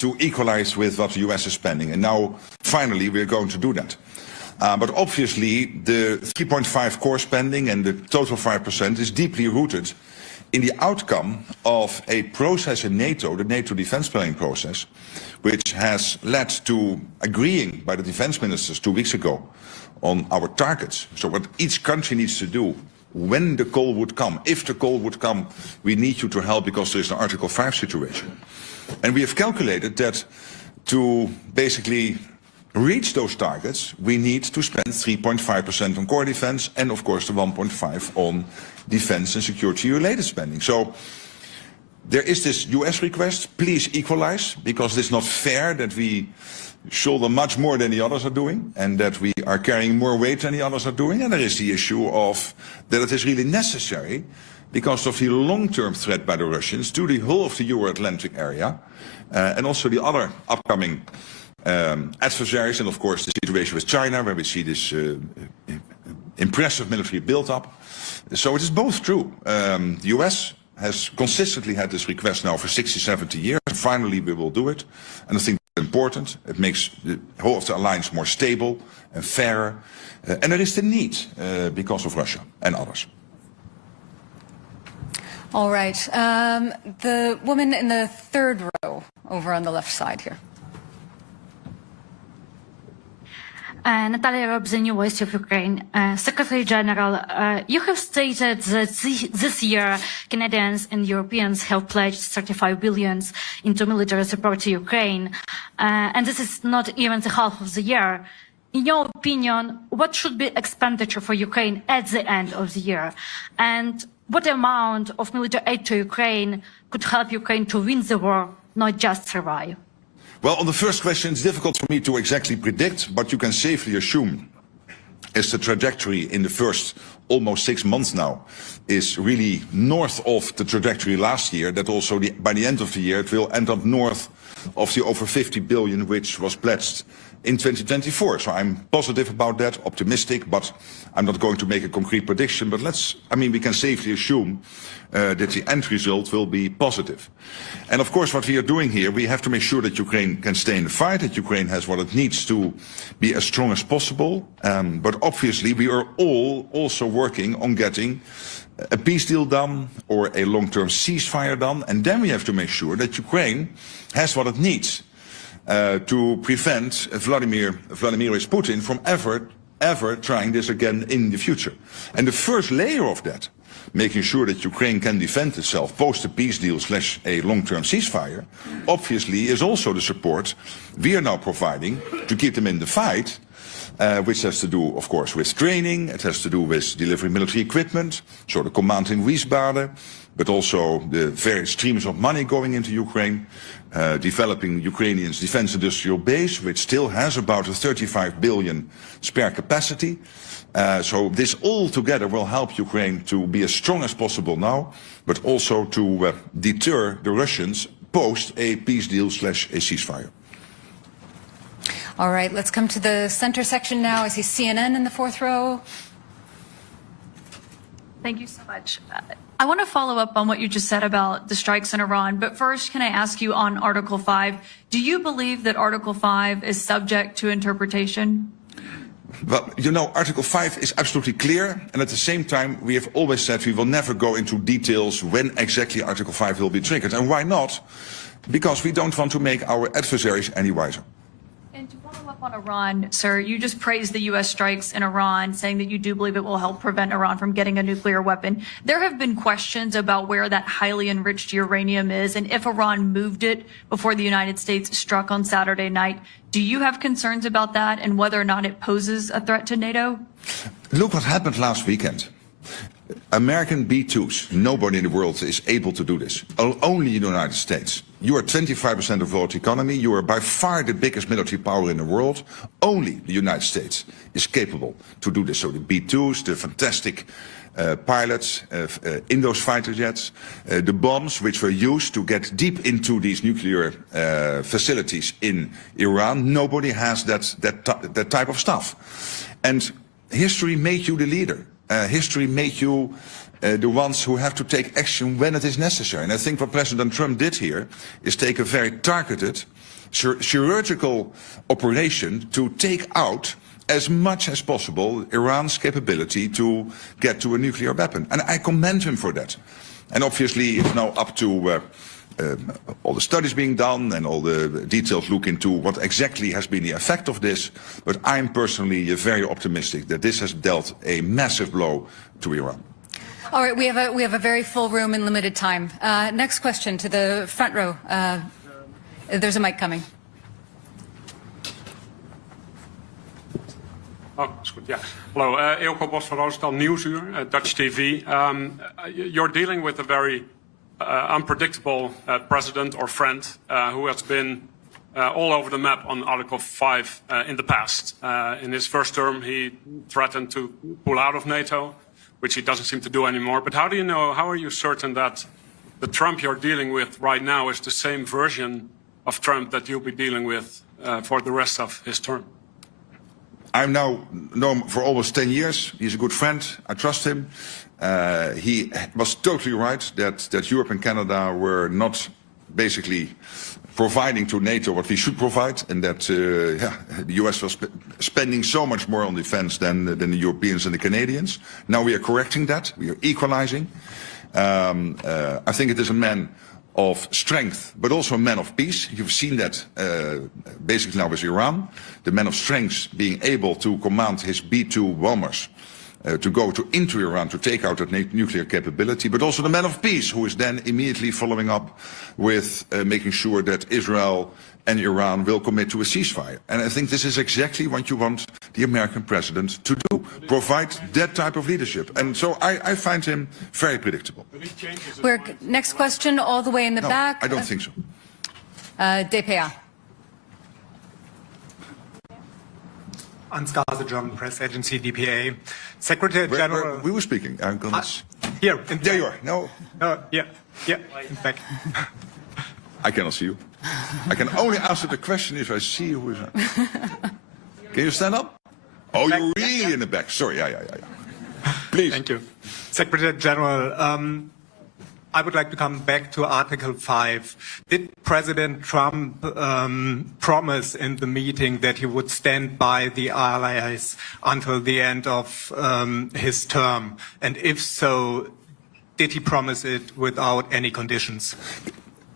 to equalize with what the US is spending. And now, finally, we're going to do that. But obviously, the 3.5 core spending and the total 5% is deeply rooted in the outcome of a process in NATO, the NATO defense planning process, which has led to agreeing by the defense ministers 2 weeks ago on our targets. So what each country needs to do when the call would come, if the call would come, we need you to help because there is an Article 5 situation. And we have calculated that to basically reach those targets, we need to spend 3.5% on core defense and, of course, the 1.5% on defense and security-related spending. So there is this US request, please equalize, because it's not fair that we shoulder much more than the others are doing and that we are carrying more weight than the others are doing. And there is the issue of that it is really necessary because of the long-term threat by the Russians to the whole of the Euro-Atlantic area and also the other upcoming adversaries, and of course the situation with China, where we see this impressive military build-up. So it is both true. The US has consistently had this request now for 60, 70 years. Finally, we will do it. And I think it's important. It makes the whole of the alliance more stable and fairer. And there is the need because of Russia and others. All right. The woman in the third row over on the left side here. Natalia Robb, the New Voice of Ukraine. Secretary General, you have stated that this year Canadians and Europeans have pledged 35 billion into military support to Ukraine, and this is not even the half of the year. In your opinion, what should be expenditure for Ukraine at the end of the year? And what amount of military aid to Ukraine could help Ukraine to win the war, not just survive? Well, on the first question, it's difficult for me to exactly predict, but you can safely assume as the trajectory in the first almost 6 months now is really north of the trajectory last year, that also by the end of the year it will end up north of the over 50 billion which was pledged in 2024. So I'm positive about that, optimistic, but I'm not going to make a concrete prediction. But we can safely assume that the end result will be positive. And of course, what we are doing here, we have to make sure that Ukraine can stay in the fight, that Ukraine has what it needs to be as strong as possible. But obviously, we are all also working on getting a peace deal done or a long-term ceasefire done. And then we have to make sure that Ukraine has what it needs to prevent Vladimir Putin from ever trying this again in the future. And the first layer of that, making sure that Ukraine can defend itself post a peace deal / a long-term ceasefire, obviously is also the support we are now providing to keep them in the fight, which has to do, of course, with training, it has to do with delivering military equipment, so the command in Wiesbaden, but also the various streams of money going into Ukraine, developing Ukrainians' defense industrial base, which still has about a 35 billion spare capacity. So this all together will help Ukraine to be as strong as possible now, but also to deter the Russians post a peace deal / a ceasefire. All right, let's come to the center section now. I see CNN in the fourth row. Thank you so much. I want to follow up on what you just said about the strikes in Iran, but first, can I ask you on Article 5, do you believe that Article 5 is subject to interpretation? Well, you know, Article 5 is absolutely clear, and at the same time, we have always said we will never go into details when exactly Article 5 will be triggered. And why not? Because we don't want to make our adversaries any wiser. And to follow up on Iran, sir, you just praised the U.S. strikes in Iran, saying that you do believe it will help prevent Iran from getting a nuclear weapon. There have been questions about where that highly enriched uranium is, and if Iran moved it before the United States struck on Saturday night. Do you have concerns about that and whether or not it poses a threat to NATO? Look what happened last weekend. American B-2s, nobody in the world is able to do this. Only the United States. You are 25% of the world economy. You are by far the biggest military power in the world. Only the United States is capable to do this. So the B-2s, the fantastic pilots in those fighter jets, the bombs which were used to get deep into these nuclear facilities in Iran. Nobody has that type of stuff. And history made you the leader. History made you the ones who have to take action when it is necessary. And I think what President Trump did here is take a very targeted, chirurgical operation to take out as much as possible Iran's capability to get to a nuclear weapon. And I commend him for that. And obviously it's now up to all the studies being done and all the details look into what exactly has been the effect of this. But I'm personally very optimistic that this has dealt a massive blow to Iran. All right, we have a very full room in limited time. Next question to the front row. There's a mic coming. Oh, is goed, yeah. Hello, Eelco Bos van Roosendaal Nieuwsuur, Dutch TV. You're dealing with a very unpredictable president or friend who has been all over the map on Article 5 in the past. In his first term, he threatened to pull out of NATO, which he doesn't seem to do anymore. But how are you certain that the Trump you're dealing with right now is the same version of Trump that you'll be dealing with for the rest of his term? I'm now known him for almost 10 years. He's a good friend. I trust him. He was totally right that Europe and Canada were not basically providing to NATO what we should provide, and that the US was spending so much more on defense than the Europeans and the Canadians. Now we are correcting that. We are equalizing. I think it is a man of strength, but also a man of peace. You've seen that basically now with Iran. The man of strength being able to command his B-2 bombers to go into Iran to take out that nuclear capability, but also the man of peace who is then immediately following up with making sure that Israel and Iran will commit to a ceasefire. And I think this is exactly what you want the American president to do, provide that type of leadership. And so I find him very predictable. Next question, all the way in the back. I don't think so. DPA. Ansgar, the German press agency, DPA. Secretary General... We were speaking. Here. There you are. No. Yeah, in fact. I cannot see you. I can only answer the question if I see who is... Can you stand up? Oh, you're really in the back. Sorry, yeah. Please. Thank you. Secretary General, I would like to come back to Article 5. Did President Trump promise in the meeting that he would stand by the allies until the end of his term? And if so, did he promise it without any conditions?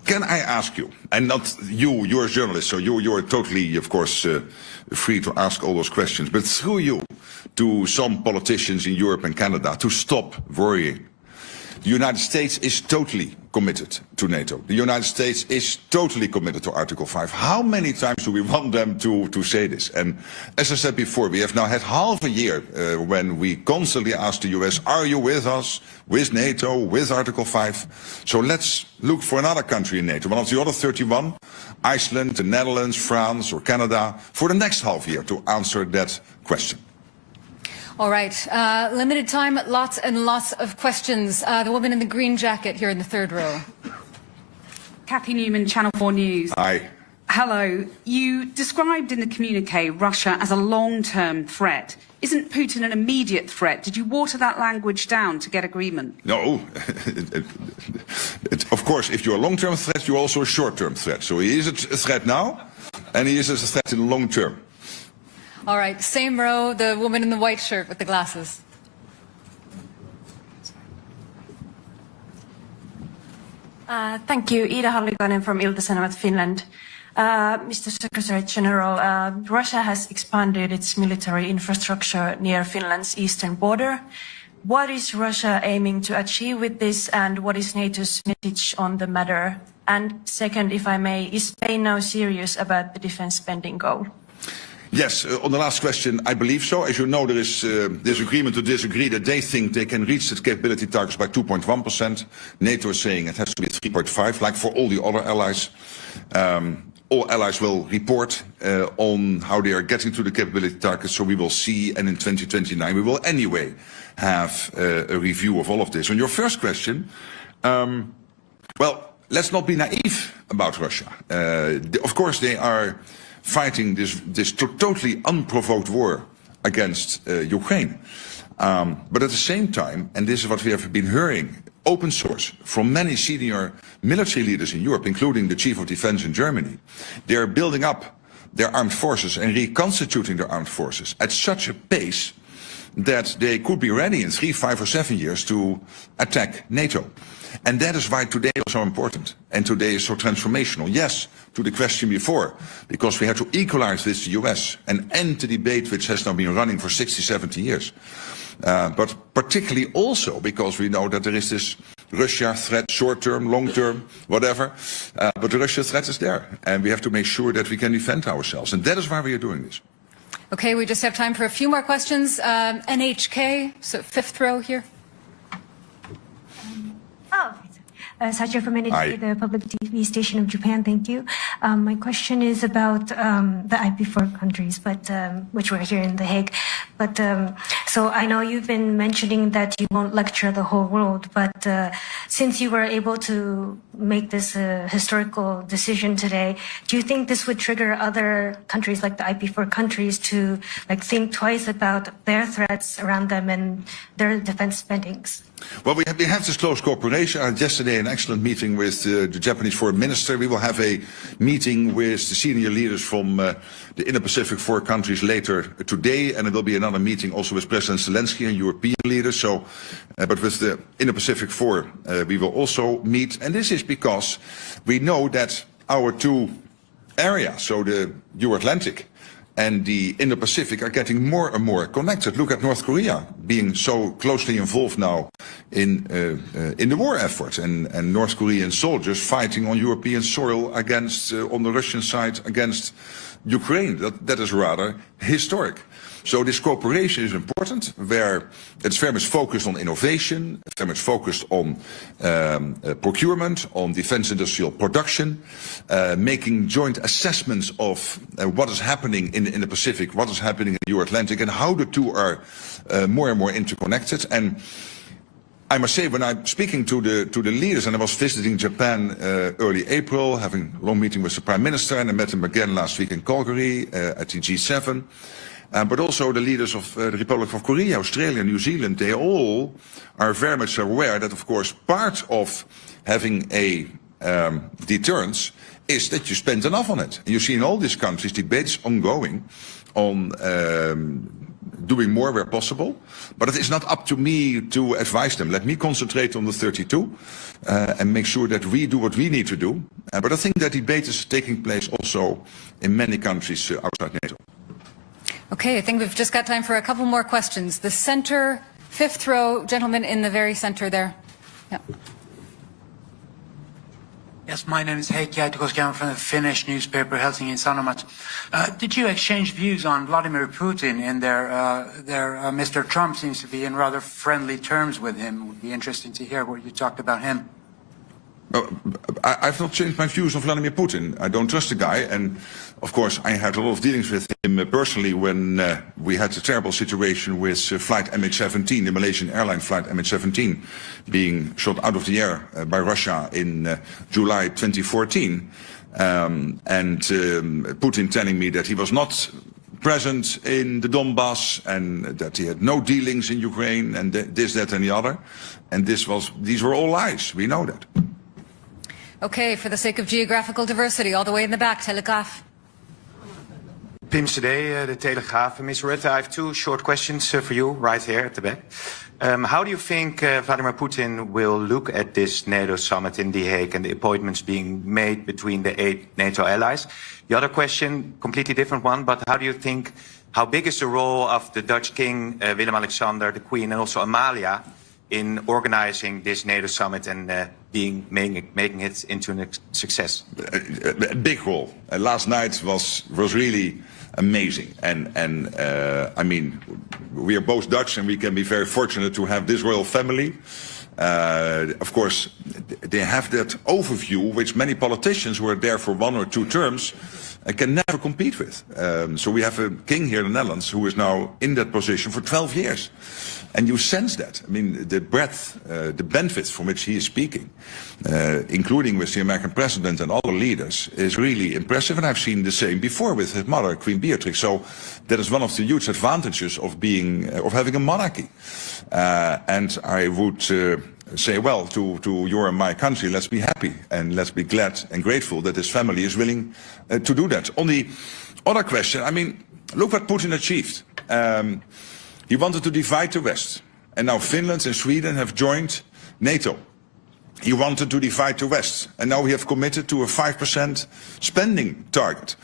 Can I ask you, and not you, you're a journalist, so you're totally, of course, free to ask all those questions, but through you to some politicians in Europe and Canada to stop worrying. The United States is totally committed to NATO. The United States is totally committed to Article 5. How many times do we want them to say this? And as I said before, we have now had half a year when we constantly ask the US, are you with us, with NATO, with Article 5? So let's look for another country in NATO, one of the other 31, Iceland, the Netherlands, France or Canada, for the next half year to answer that question. All right, limited time, lots and lots of questions. The woman in the green jacket here in the third row. Kathy Newman, Channel 4 News. Hi. Hello. You described in the communique Russia as a long-term threat. Isn't Putin an immediate threat? Did you water that language down to get agreement? No. Of course, if you're a long-term threat, you're also a short-term threat. So he is a threat now, and he is a threat in the long term. All right, same row, the woman in the white shirt with the glasses. Thank you. Ida Hallikainen from Ilta-Sanomat, Finland. Mr. Secretary General, Russia has expanded its military infrastructure near Finland's eastern border. What is Russia aiming to achieve with this, and what is NATO's message on the matter? And second, if I may, is Spain now serious about the defense spending goal? Yes, on the last question, I believe so. As you know, there is disagreement to disagree that they think they can reach the capability targets by 2.1%. NATO is saying it has to be 3.5, like for all the other allies. All allies will report on how they are getting to the capability targets, so we will see, and in 2029 we will anyway have a review of all of this. On your first question, well, let's not be naive about Russia. Of course, they are fighting this totally unprovoked war against Ukraine. But at the same time, and this is what we have been hearing, open source from many senior military leaders in Europe, including the Chief of Defense in Germany, they are building up their armed forces and reconstituting their armed forces at such a pace that they could be ready in 3, 5 or 7 years to attack NATO. And that is why today is so important and today is so transformational. Yes, to the question before, because we have to equalize with the US and end the debate which has now been running for 60, 70 years. But particularly also because we know that there is this Russia threat, short-term, long-term, whatever. But the Russia threat is there, and we have to make sure that we can defend ourselves. And that is why we are doing this. Okay, we just have time for a few more questions. NHK, so fifth row here. Sacha from NHK, the public TV station of Japan. Thank you. My question is about the IP4 countries, but which were here in The Hague. But so I know you've been mentioning that you won't lecture the whole world, but since you were able to make this historical decision today, do you think this would trigger other countries like the IP4 countries to think twice about their threats around them and their defense spendings? Well, we have this close cooperation. I had yesterday an excellent meeting with the Japanese foreign minister. We will have a meeting with the senior leaders from the Indo-Pacific 4 countries later today, and there will be another meeting also with President Zelensky and European leaders. So, but with the Indo-Pacific 4, we will also meet. And this is because we know that our two areas, so the Euro-Atlantic and the Indo-Pacific, are getting more and more connected. Look at North Korea being so closely involved now in the war effort, and North Korean soldiers fighting on European soil against, on the Russian side, against Ukraine. That is rather historic. So this cooperation is important, where it's very much focused on innovation, very much focused on procurement, on defense industrial production, making joint assessments of what is happening in the Pacific, what is happening in the Euro-Atlantic, and how the two are more and more interconnected. And I must say, when I'm speaking to the leaders, and I was visiting Japan early April, having a long meeting with the Prime Minister, and I met him again last week in Calgary at the G7, but also the leaders of the Republic of Korea, Australia, New Zealand, they all are very much aware that, of course, part of having a deterrence is that you spend enough on it. You see in all these countries debates ongoing on doing more where possible, but it is not up to me to advise them. Let me concentrate on the 32 and make sure that we do what we need to do. But I think that debate is taking place also in many countries outside NATO. Okay, I think we've just got time for a couple more questions. The center, fifth row, gentleman in the very center there. Yeah. Yes, my name is Heikki Aitokoski. I'm from the Finnish newspaper Helsingin Sanomat. Did you exchange views on Vladimir Putin and Mr. Trump seems to be in rather friendly terms with him? It would be interesting to hear what you talked about him. I've not changed my views on Vladimir Putin. I don't trust the guy, and of course I had a lot of dealings with him personally when we had a terrible situation with flight MH17, the Malaysian airline flight MH17, being shot out of the air by Russia in July 2014, and Putin telling me that he was not present in the Donbass and that he had no dealings in Ukraine and this, that and the other, and these were all lies. We know that. Okay, for the sake of geographical diversity, all the way in the back, Telegraaf. Pim Cedee, the Telegraaf. Ms. Rutte, I have two short questions for you right here at the back. How do you think Vladimir Putin will look at this NATO summit in The Hague and the appointments being made between the 8 NATO allies? The other question, completely different one, but how big is the role of the Dutch King, Willem-Alexander, the Queen, and also Amalia in organizing this NATO summit and making it into a success? A big role. Last night was really amazing, and I mean, we are both Dutch, and we can be very fortunate to have this royal family. Of course, they have that overview, which many politicians who are there for 1 or 2 terms can never compete with. So we have a king here in the Netherlands who is now in that position for 12 years. And you sense that. I mean, the breadth, the benefits from which he is speaking, including with the American president and other leaders, is really impressive. And I've seen the same before with his mother, Queen Beatrix. So that is one of the huge advantages of having a monarchy. And I would say, well, to your and my country, let's be happy and let's be glad and grateful that his family is willing to do that. On the other question, I mean, look what Putin achieved. He wanted to divide the West, and now Finland and Sweden have joined NATO. He wanted to divide the West, and now we have committed to a 5% spending target.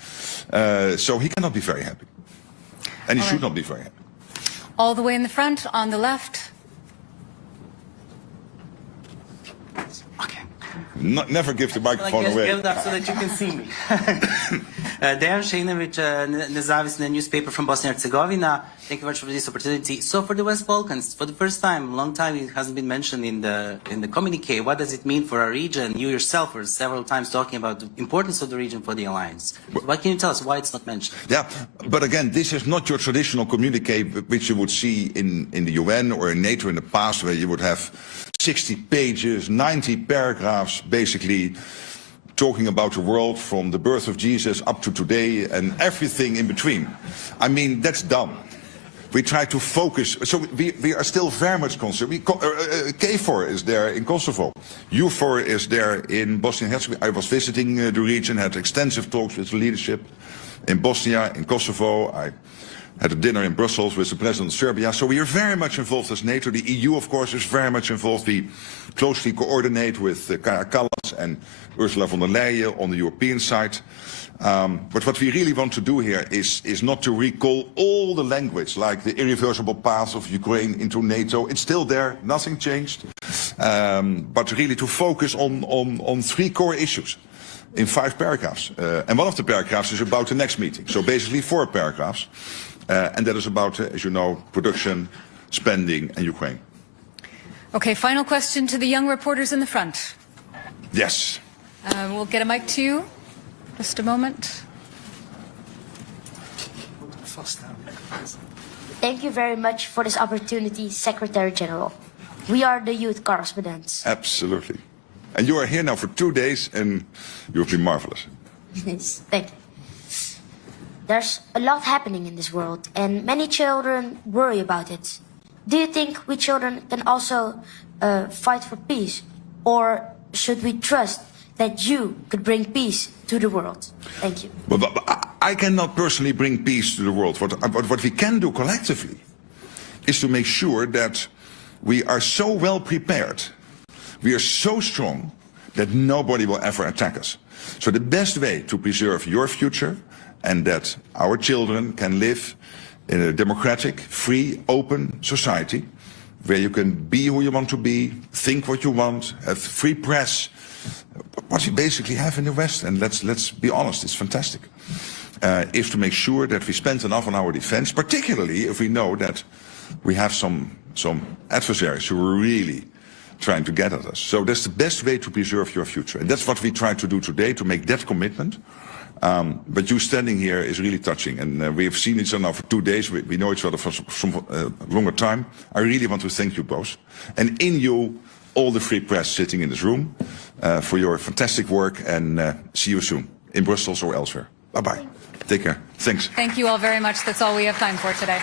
So he cannot be very happy, and he should not be very happy. All the way in the front, on the left. Never give the microphone away. Give it up so that you can see me. Dejan Šejnović, Nezavisna newspaper from Bosnia and Herzegovina. Thank you very much for this opportunity. So for the West Balkans, for the first time, long time, it hasn't been mentioned in the communique. What does it mean for our region? You yourself were several times talking about the importance of the region for the alliance. So what can you tell us why it's not mentioned? Yeah, but again, this is not your traditional communique which you would see in the UN or in NATO in the past, where you would have 60 pages, 90 paragraphs, basically talking about the world from the birth of Jesus up to today and everything in between. I mean, that's done. We try to focus. So we are still very much concerned. KFOR is there in Kosovo. EUFOR is there in Bosnia and Herzegovina. I was visiting the region, had extensive talks with the leadership in Bosnia, in Kosovo. I had a dinner in Brussels with the president of Serbia. So we are very much involved as NATO. The EU, of course, is very much involved. We closely coordinate with Kaja Kallas and Ursula von der Leyen on the European side. But what we really want to do here is not to recall all the language, like the irreversible path of Ukraine into NATO. It's still there, nothing changed. But really to focus on 3 core issues in 5 paragraphs. And one of the paragraphs is about the next meeting. So basically 4 paragraphs. And that is about, as you know, production, spending, and Ukraine. Okay, final question to the young reporters in the front. Yes. We'll get a mic to you. Just a moment. Thank you very much for this opportunity, Secretary General. We are the youth correspondents. Absolutely. And you are here now for 2 days, and you have been marvelous. Yes, thank you. There's a lot happening in this world, and many children worry about it. Do you think we children can also fight for peace? Or should we trust that you could bring peace to the world? Thank you. But I cannot personally bring peace to the world. What we can do collectively is to make sure that we are so well prepared, we are so strong, that nobody will ever attack us. So the best way to preserve your future and that our children can live in a democratic, free, open society where you can be who you want to be, think what you want, have free press, what you basically have in the West, and let's be honest, it's fantastic, is to make sure that we spend enough on our defense, particularly if we know that we have some adversaries who are really trying to get at us. So that's the best way to preserve your future. And that's what we try to do today, to make that commitment. But you standing here is really touching, and we have seen each other now for 2 days. We know each other for some longer time. I really want to thank you both, and in you, all the free press sitting in this room, for your fantastic work, and see you soon in Brussels or elsewhere. Bye-bye. Take care. Thanks. Thank you all very much. That's all we have time for today.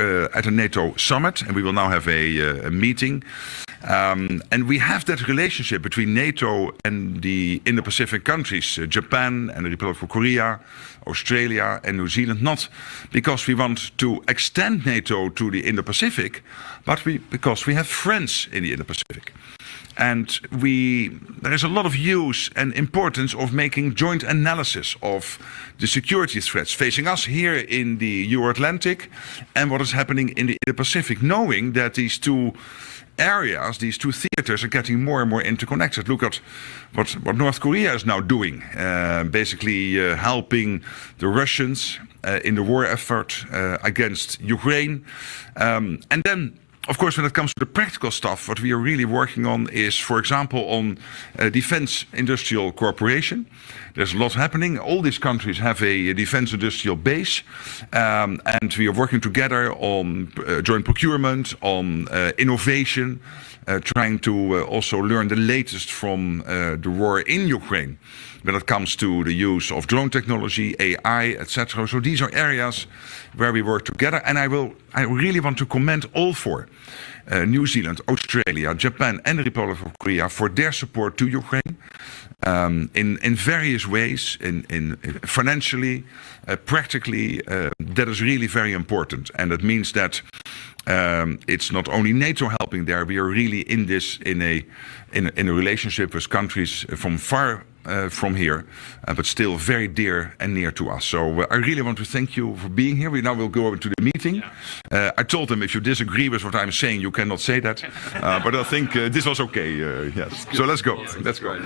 at a NATO summit, and we will now have a meeting. And we have that relationship between NATO and the Indo-Pacific countries, Japan and the Republic of Korea, Australia and New Zealand, not because we want to extend NATO to the Indo-Pacific, but because we have friends in the Indo-Pacific. And there is a lot of use and importance of making joint analysis of the security threats facing us here in the Euro-Atlantic and what is happening in the Indo-Pacific, knowing that these two areas, these two theaters, are getting more and more interconnected. Look at what North Korea is now doing, basically helping the Russians in the war effort against Ukraine. And then, of course, when it comes to the practical stuff, what we are really working on is, for example, on defense industrial cooperation. There's a lot happening. All these countries have a defense industrial base, and we are working together on joint procurement, on innovation, trying to also learn the latest from the war in Ukraine when it comes to the use of drone technology, AI, etc. So these are areas where we work together, and I really want to commend all four, New Zealand, Australia, Japan and the Republic of Korea, for their support to Ukraine in various ways, in financially, practically. That is really very important, and that means that it's not only NATO helping there. We are really in this in a relationship with countries from far from here, but still very dear and near to us. So I really want to thank you for being here. We now will go over to the meeting. I told them if you disagree with what I'm saying, you cannot say that. But I think this was okay. Yes. So let's go. Let's go.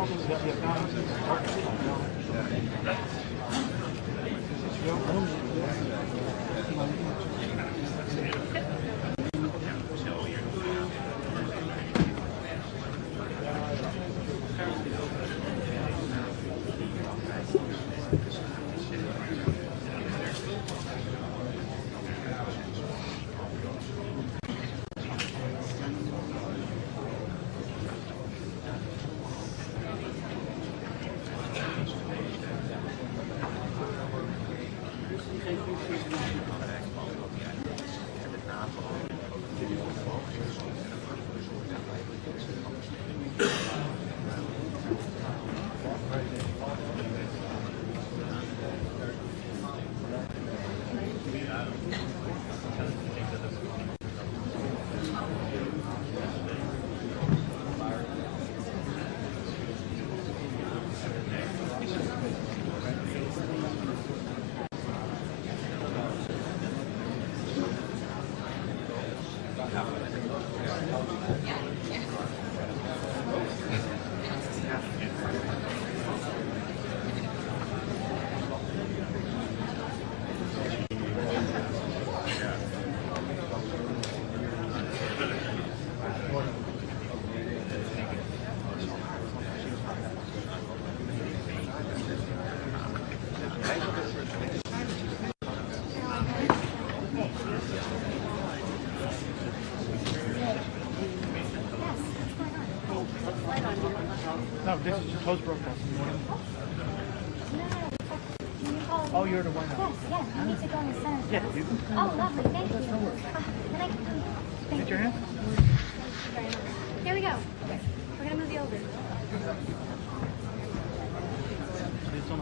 No, this is just host broadcast. Oh, you're the one. Yes, yes. You need to go in the center. Yeah, you can. Oh, lovely. Thank you. That's no worries. Can I Get your hand. Here we go. We're going to move you over.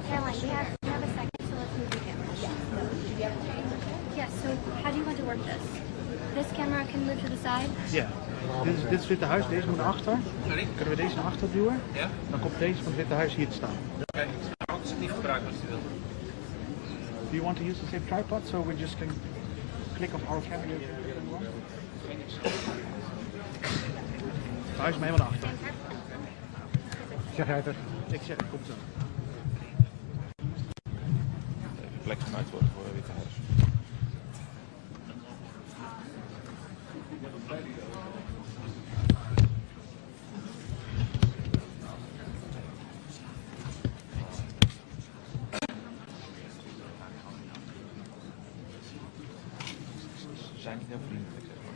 Caroline, we have a second, so let's move the camera. Yes, so how do you want to work this? This camera can move to the side? Ja. Dit is het Witte Huis, deze moet naar achter. Sorry? Kunnen we deze naar achter duwen? Ja. Dan komt deze van het Witte Huis hier te staan. Oké, dat is niet gebruikt als je wil. Do you want to use the same tripod so we just can click on our camera? Huis maar helemaal naar achter. Zeg jij het er? Ik zeg het, komt zo. Even plek gemaakt worden voor het Witte Huis. Ze zijn niet heel vriendelijk, zeg maar.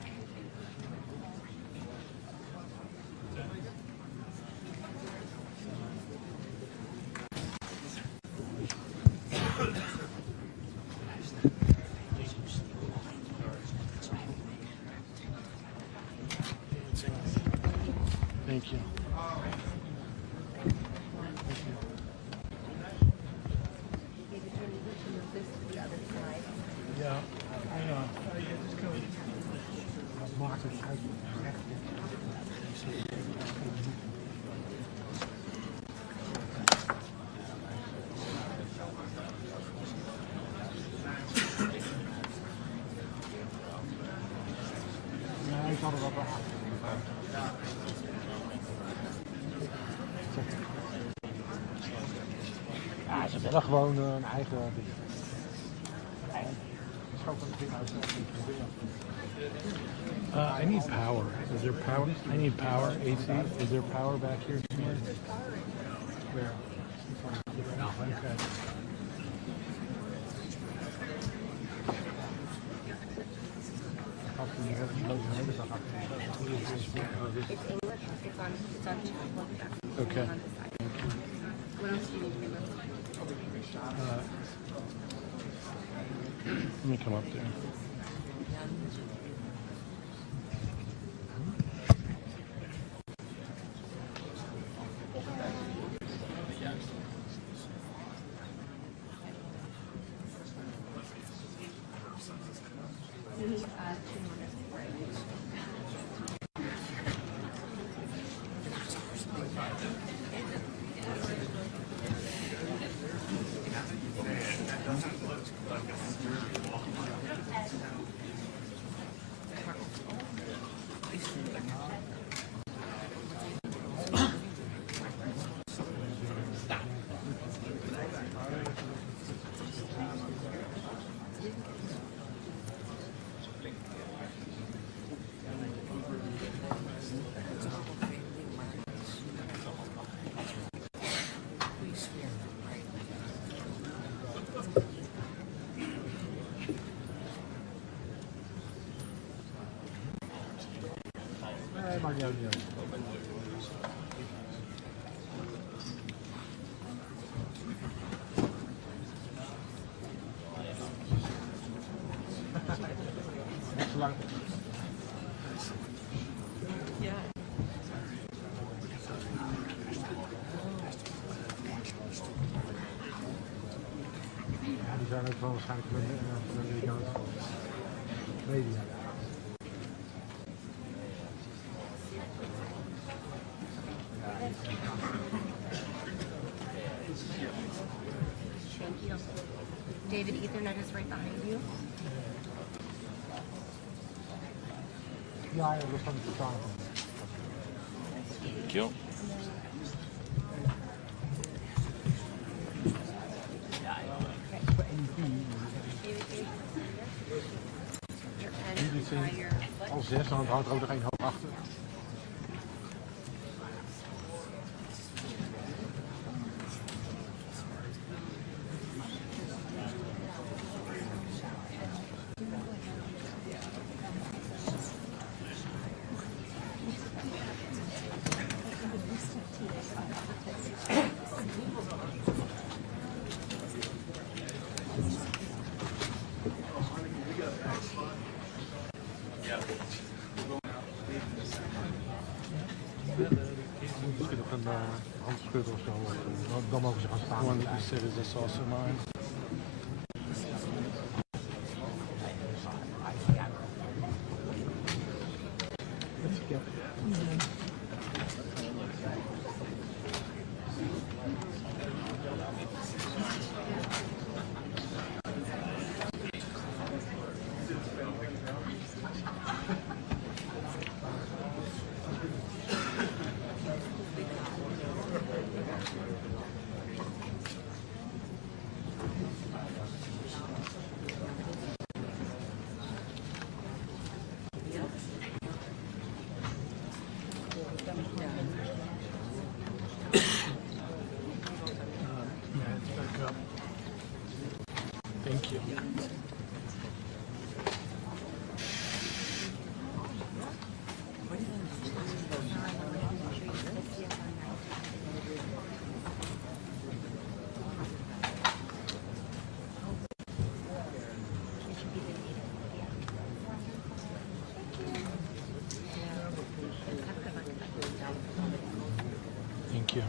Thank you. Ja, ja. Maakt het uit. Ja, ik had er wel bij. Ja, ze willen gewoon een eigen ding. I need power. Is there power? I need power. AC. Is there power back here somewhere? Where? Okay. Okay. What else do you need to know? Let me come up there. zijn ook wel waarschijnlijk van de Amerikaanse media. David, Ethernet is right behind you. Ja, dat kan ik verstaan. Thank you. Jullie zijn al 6, dan houdt er ook nog één hoog achter. Misschien op een handschud of zo, dan mogen ze gaan staan. One that you said is also mine. Thank you. Thank you.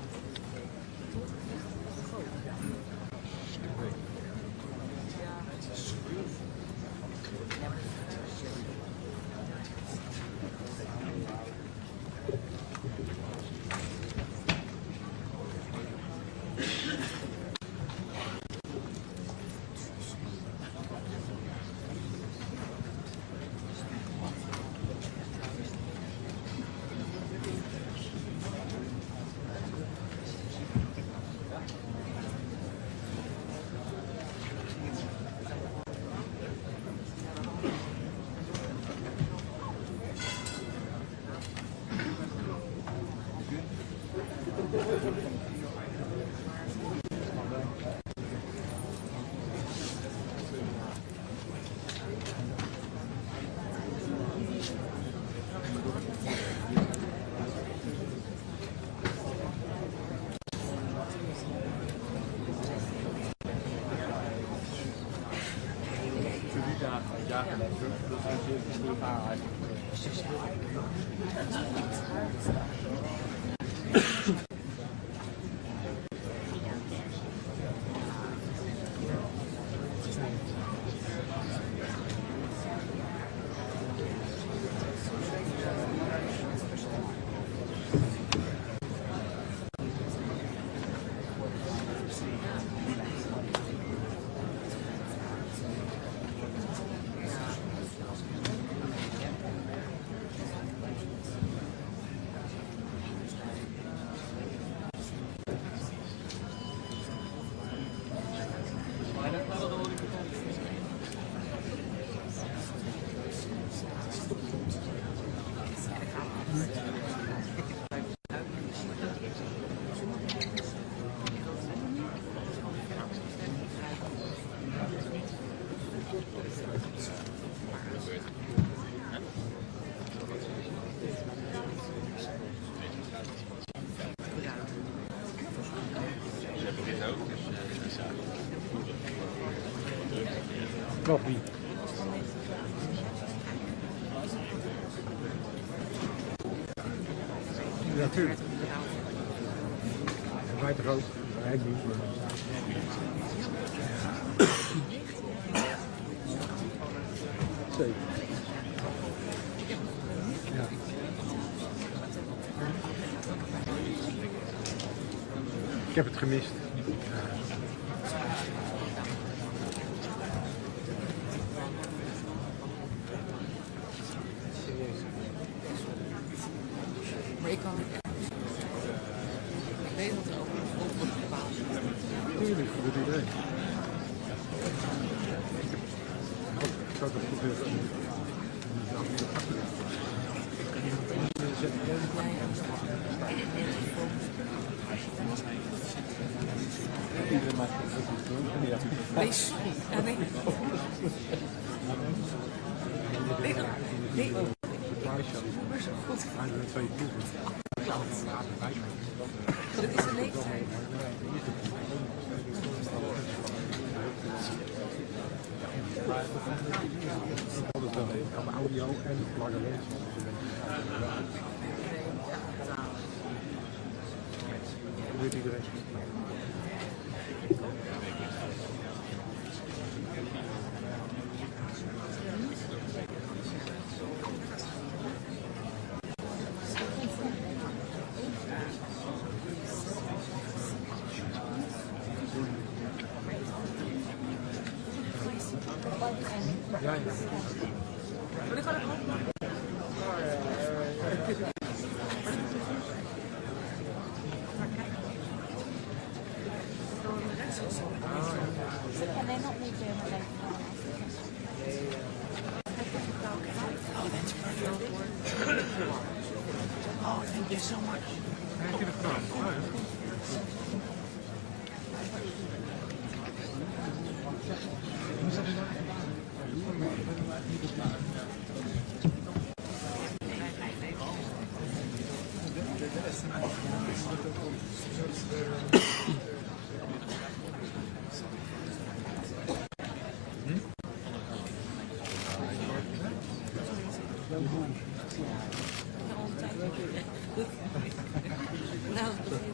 Koffie. Natuurlijk. Wij toch ook. Zeker. Ja. Ik heb het gemist. Maar ik kan weet wat er over wordt bepaald. Tuurlijk, dat doet iedereen. Ik zou dat proberen. Iedereen maakt het ook doen. Wees sorry. Nee. Nee. Maar zo goed. Dat is de leeftijd. Ik kan audio en lange lezen. Dat weet iedereen. Ja, ja. Oh, thank you so much.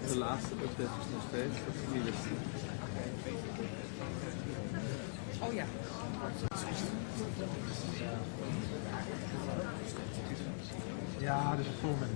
De laatste update is nog steeds dat het niet is. Oh ja. Ja, dus het vol met.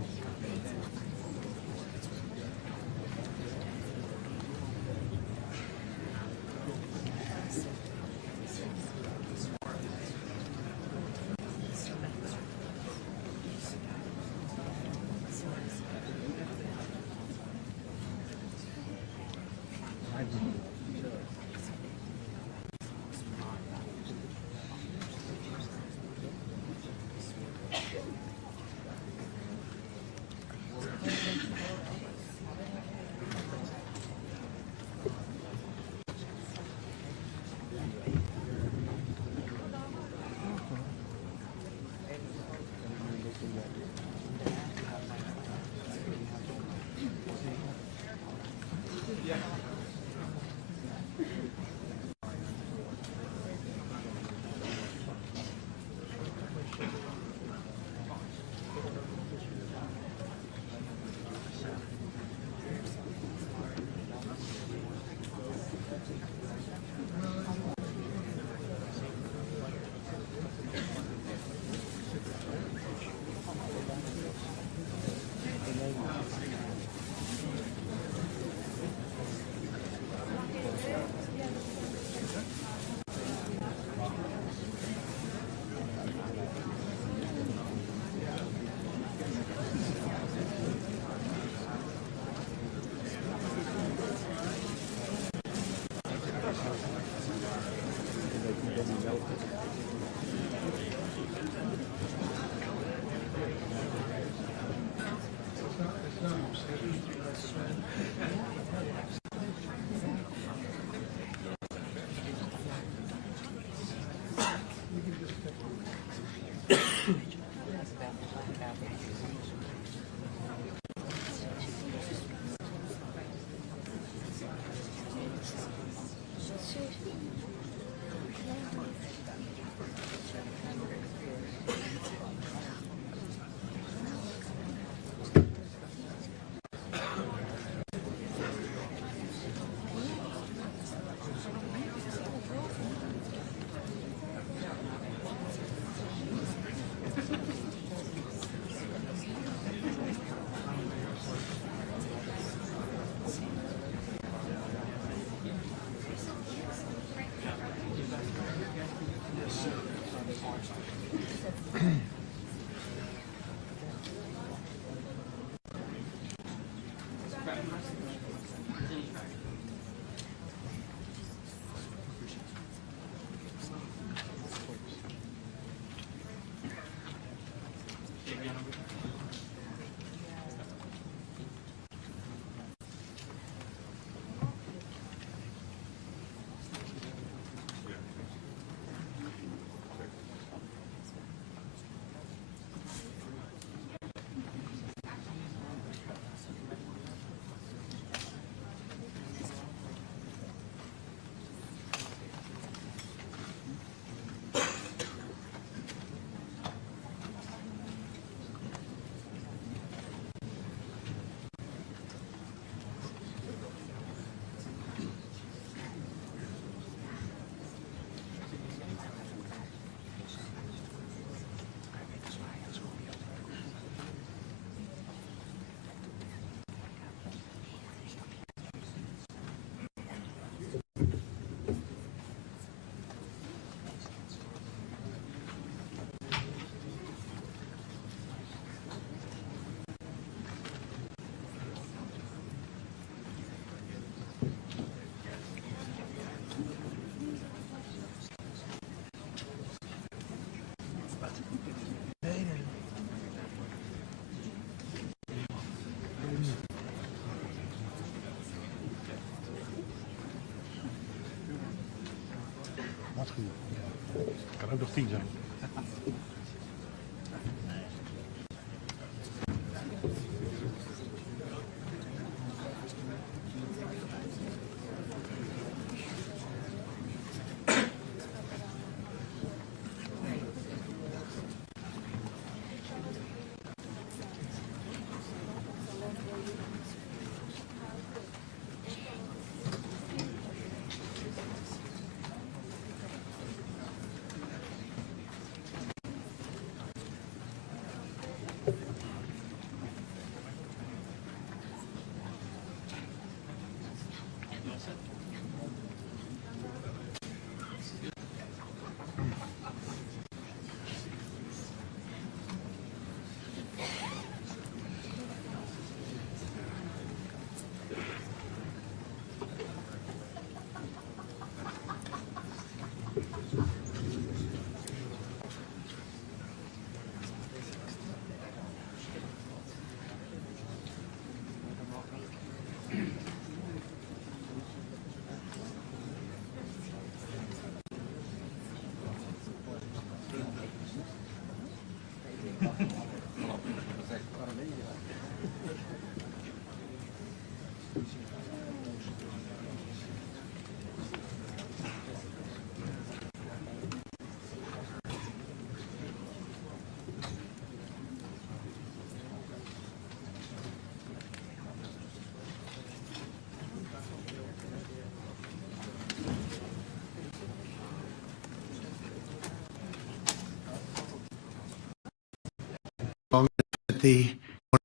Kan ook nog 10 zijn.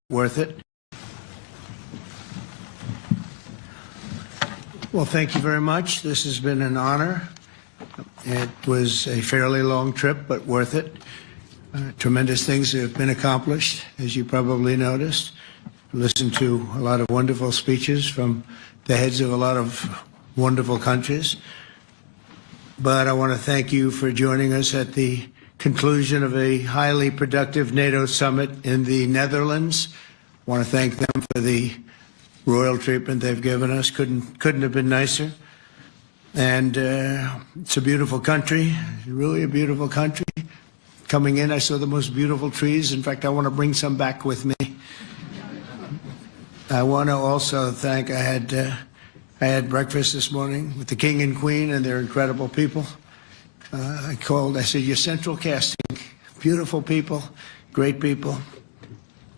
Worth it. Well, thank you very much. This has been an honor. It was a fairly long trip, but worth it. Tremendous things have been accomplished, as you probably noticed. Listened to a lot of wonderful speeches from the heads of a lot of wonderful countries. But I want to thank you for joining us at the conclusion of a highly productive NATO summit in the Netherlands. I want to thank them for the royal treatment they've given us. Couldn't have been nicer. And it's a beautiful country, really a beautiful country. Coming in, I saw the most beautiful trees. In fact, I want to bring some back with me. I want to also thank, I had breakfast this morning with the King and Queen, and they're incredible people. I said, you're central casting. Beautiful people, great people,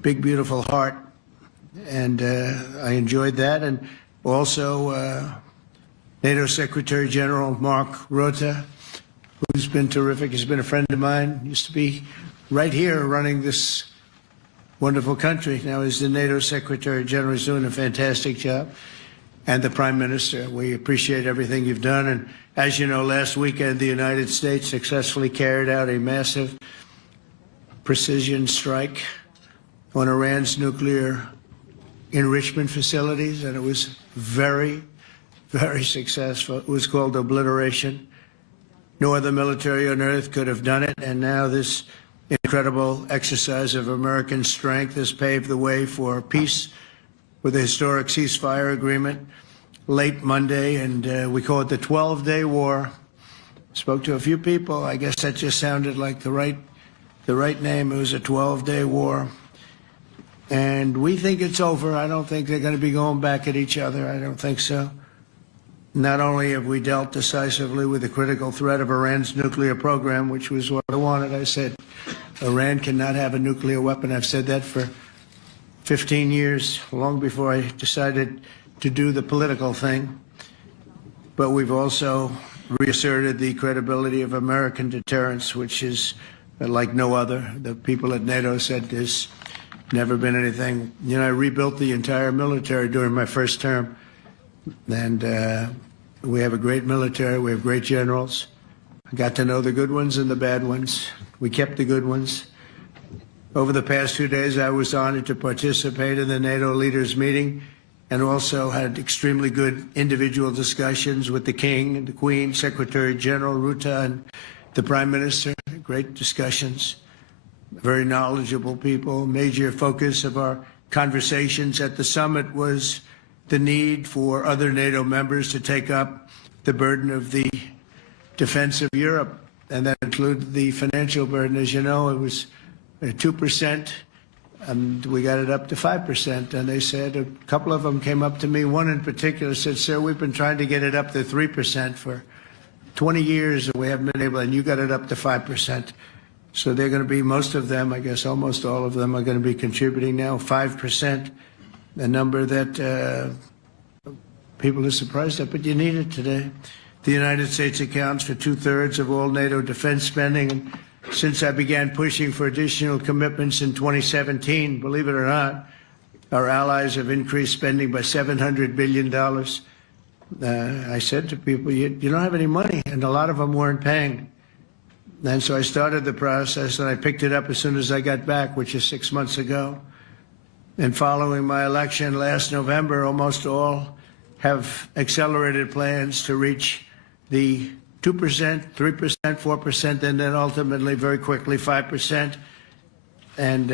big, beautiful heart. And I enjoyed that. And also NATO Secretary General Mark Rutte, who's been terrific. He's been a friend of mine. Used to be right here running this wonderful country. Now he's the NATO Secretary General. He's doing a fantastic job. And the Prime Minister, we appreciate everything you've done. And as you know, last weekend, the United States successfully carried out a massive precision strike on Iran's nuclear enrichment facilities, and it was very, very successful. It was called obliteration. No other military on earth could have done it, and now this incredible exercise of American strength has paved the way for peace with a historic ceasefire agreement late Monday, and we call it the 12-day war. Spoke to a few people. I guess that just sounded like the right name. It was a 12-day war. And we think it's over. I don't think they're going to be going back at each other. I don't think so. Not only have we dealt decisively with the critical threat of Iran's nuclear program, which was what I wanted. I said, Iran cannot have a nuclear weapon. I've said that for 15 years, long before I decided to do the political thing. But we've also reasserted the credibility of American deterrence, which is like no other. The people at NATO said there's never been anything. You know, I rebuilt the entire military during my first term. And we have a great military. We have great generals. I got to know the good ones and the bad ones. We kept the good ones. Over the past 2 days, I was honored to participate in the NATO leaders meeting and also had extremely good individual discussions with the King and the Queen, Secretary General Rutte, and the Prime Minister. Great discussions. Very knowledgeable people. Major focus of our conversations at the summit was the need for other NATO members to take up the burden of the defense of Europe, and that included the financial burden. As you know, it was 2%, and we got it up to 5%. And they said, a couple of them came up to me, one in particular said, "Sir, we've been trying to get it up to 3% for 20 years, and we haven't been able, and you got it up to 5%. So they're going to be, most of them, I guess almost all of them, are going to be contributing now 5%. A number that people are surprised at, but you need it today. The United States accounts for 2/3 of all NATO defense spending. And since I began pushing for additional commitments in 2017, believe it or not, our allies have increased spending by $700 billion. I said to people, you don't have any money, and a lot of them weren't paying. And so I started the process, and I picked it up as soon as I got back, which is 6 months ago. And following my election last November, almost all have accelerated plans to reach the 2%, 3%, 4%, and then ultimately, very quickly, 5%. And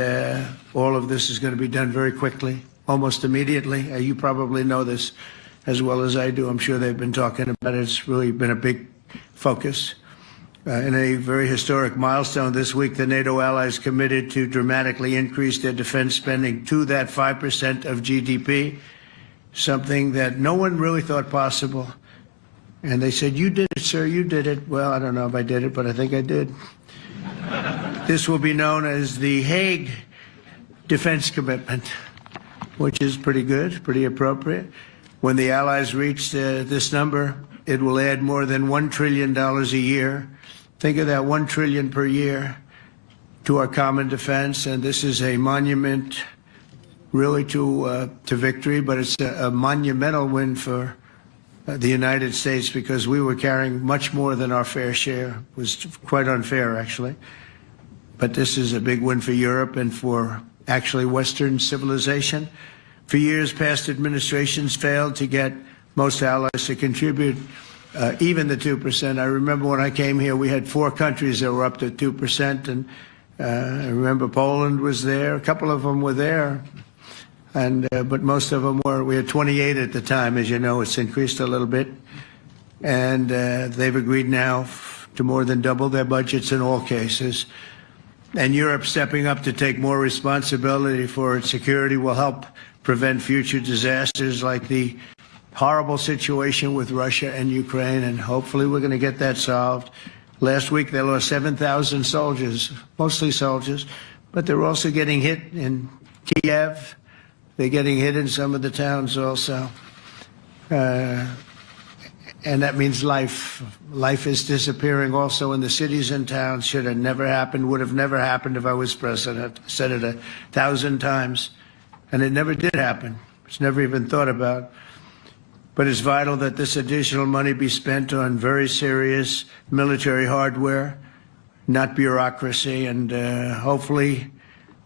all of this is going to be done very quickly, almost immediately. You probably know this as well as I do. I'm sure they've been talking about it. It's really been a big focus. In a very historic milestone this week, the NATO allies committed to dramatically increase their defense spending to that 5% of GDP, something that no one really thought possible. And they said, "You did it, sir, you did it." Well, I don't know if I did it, but I think I did. This will be known as the Hague Defense Commitment, which is pretty good, pretty appropriate. When the allies reach this number, it will add more than $1 trillion a year. Think of that, $1 trillion per year to our common defense, and this is a monument really to victory, but it's a monumental win for the United States because we were carrying much more than our fair share. It was quite unfair, actually. But this is a big win for Europe and for actually Western civilization. For years, past administrations failed to get most allies to contribute even the 2%. I remember when I came here, we had 4 countries that were up to 2%, and I remember Poland was there. A couple of them were there, and but most of them were. We had 28 at the time, as you know. It's increased a little bit, and they've agreed now to more than double their budgets in all cases. And Europe stepping up to take more responsibility for its security will help prevent future disasters like the horrible situation with Russia and Ukraine, and hopefully we're going to get that solved. Last week they lost 7,000 soldiers, mostly soldiers, but they're also getting hit in Kiev. They're getting hit in some of the towns also. And that means life. Life is disappearing also in the cities and towns. Should have never happened, would have never happened if I was president. I said it 1,000 times, and it never did happen. It's never even thought about. But it's vital that this additional money be spent on very serious military hardware, not bureaucracy. And hopefully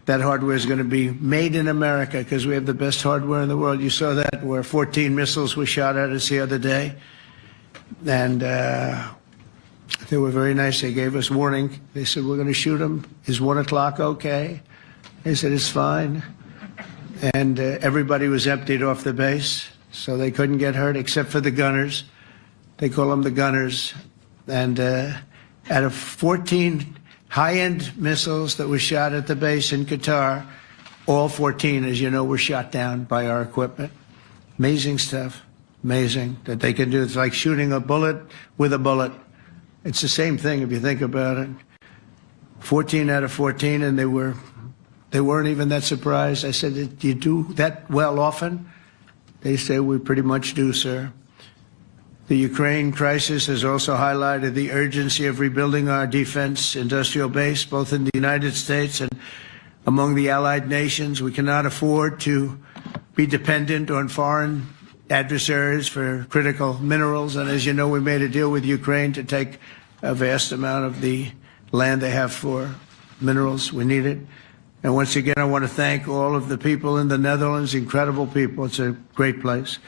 that hardware is going to be made in America because we have the best hardware in the world. You saw that where 14 missiles were shot at us the other day. And they were very nice. They gave us warning. They said, we're going to shoot them. Is 1 o'clock okay? They said, it's fine. And everybody was emptied off the base, so they couldn't get hurt except for the gunners. They call them the gunners. And out of 14 high-end missiles that were shot at the base in Qatar, all 14, as you know, were shot down by our equipment. Amazing stuff. Amazing that they can do. It's like shooting a bullet with a bullet. It's the same thing if you think about it. 14 out of 14, and they weren't even that surprised. I said, do you do that well often? They say, we pretty much do, sir. The Ukraine crisis has also highlighted the urgency of rebuilding our defense industrial base, both in the United States and among the allied nations. We cannot afford to be dependent on foreign adversaries for critical minerals. And as you know, we made a deal with Ukraine to take a vast amount of the land they have for minerals. We need it. And once again, I want to thank all of the people in the Netherlands, incredible people. It's a great place.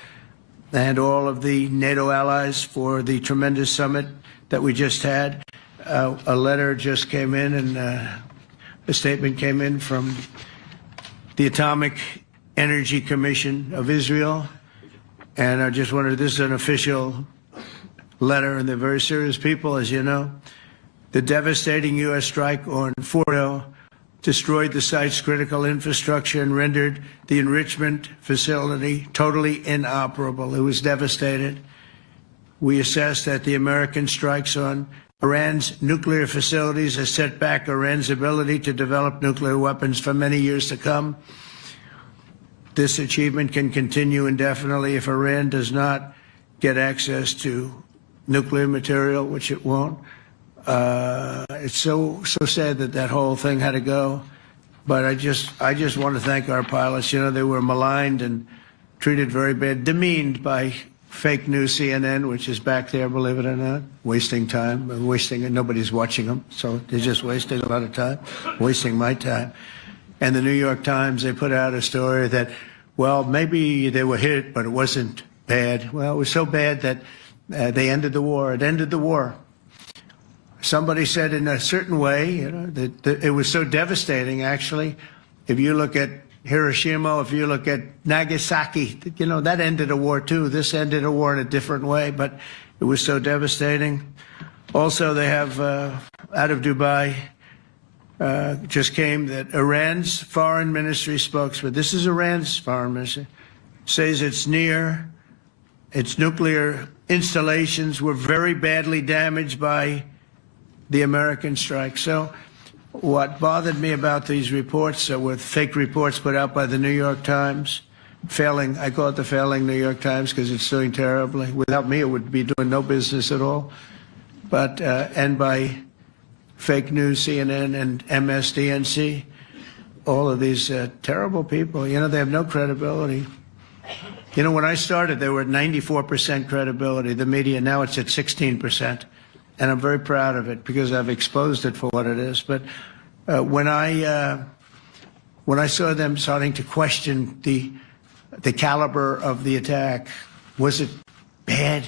And all of the NATO allies for the tremendous summit that we just had. A letter just came in, and a statement came in from the Atomic Energy Commission of Israel. And I just wondered, this is an official letter, and they're very serious people, as you know. The devastating U.S. strike on Fordo destroyed the site's critical infrastructure and rendered the enrichment facility totally inoperable. It was devastated. We assess that the American strikes on Iran's nuclear facilities has set back Iran's ability to develop nuclear weapons for many years to come. This achievement can continue indefinitely if Iran does not get access to nuclear material, which it won't. It's so sad that that whole thing had to go. But I just want to thank our pilots. You know, they were maligned and treated very bad, demeaned by fake news CNN, which is back there, believe it or not, wasting time, nobody's watching them, so they're just wasting a lot of time, wasting my time. And the New York Times, they put out a story that, well, maybe they were hit, but it wasn't bad. Well, it was so bad that they ended the war. It ended the war. Somebody said in a certain way, you know, that it was so devastating, actually. If you look at Hiroshima, if you look at Nagasaki, you know, that ended a war too. This ended a war in a different way, but it was so devastating. Also, they have, out of Dubai, just came that Iran's foreign ministry spokesman, this is Iran's foreign ministry, says its nuclear installations were very badly damaged by the American strike. So what bothered me about these reports were fake reports put out by the New York Times, failing, I call it the failing New York Times because it's doing terribly. Without me, it would be doing no business at all. But, and by fake news, CNN and MSDNC, all of these terrible people, you know, they have no credibility. You know, when I started, they were at 94% credibility, the media. Now it's at 16%. And I'm very proud of it because I've exposed it for what it is. But when I saw them starting to question the caliber of the attack, was it bad?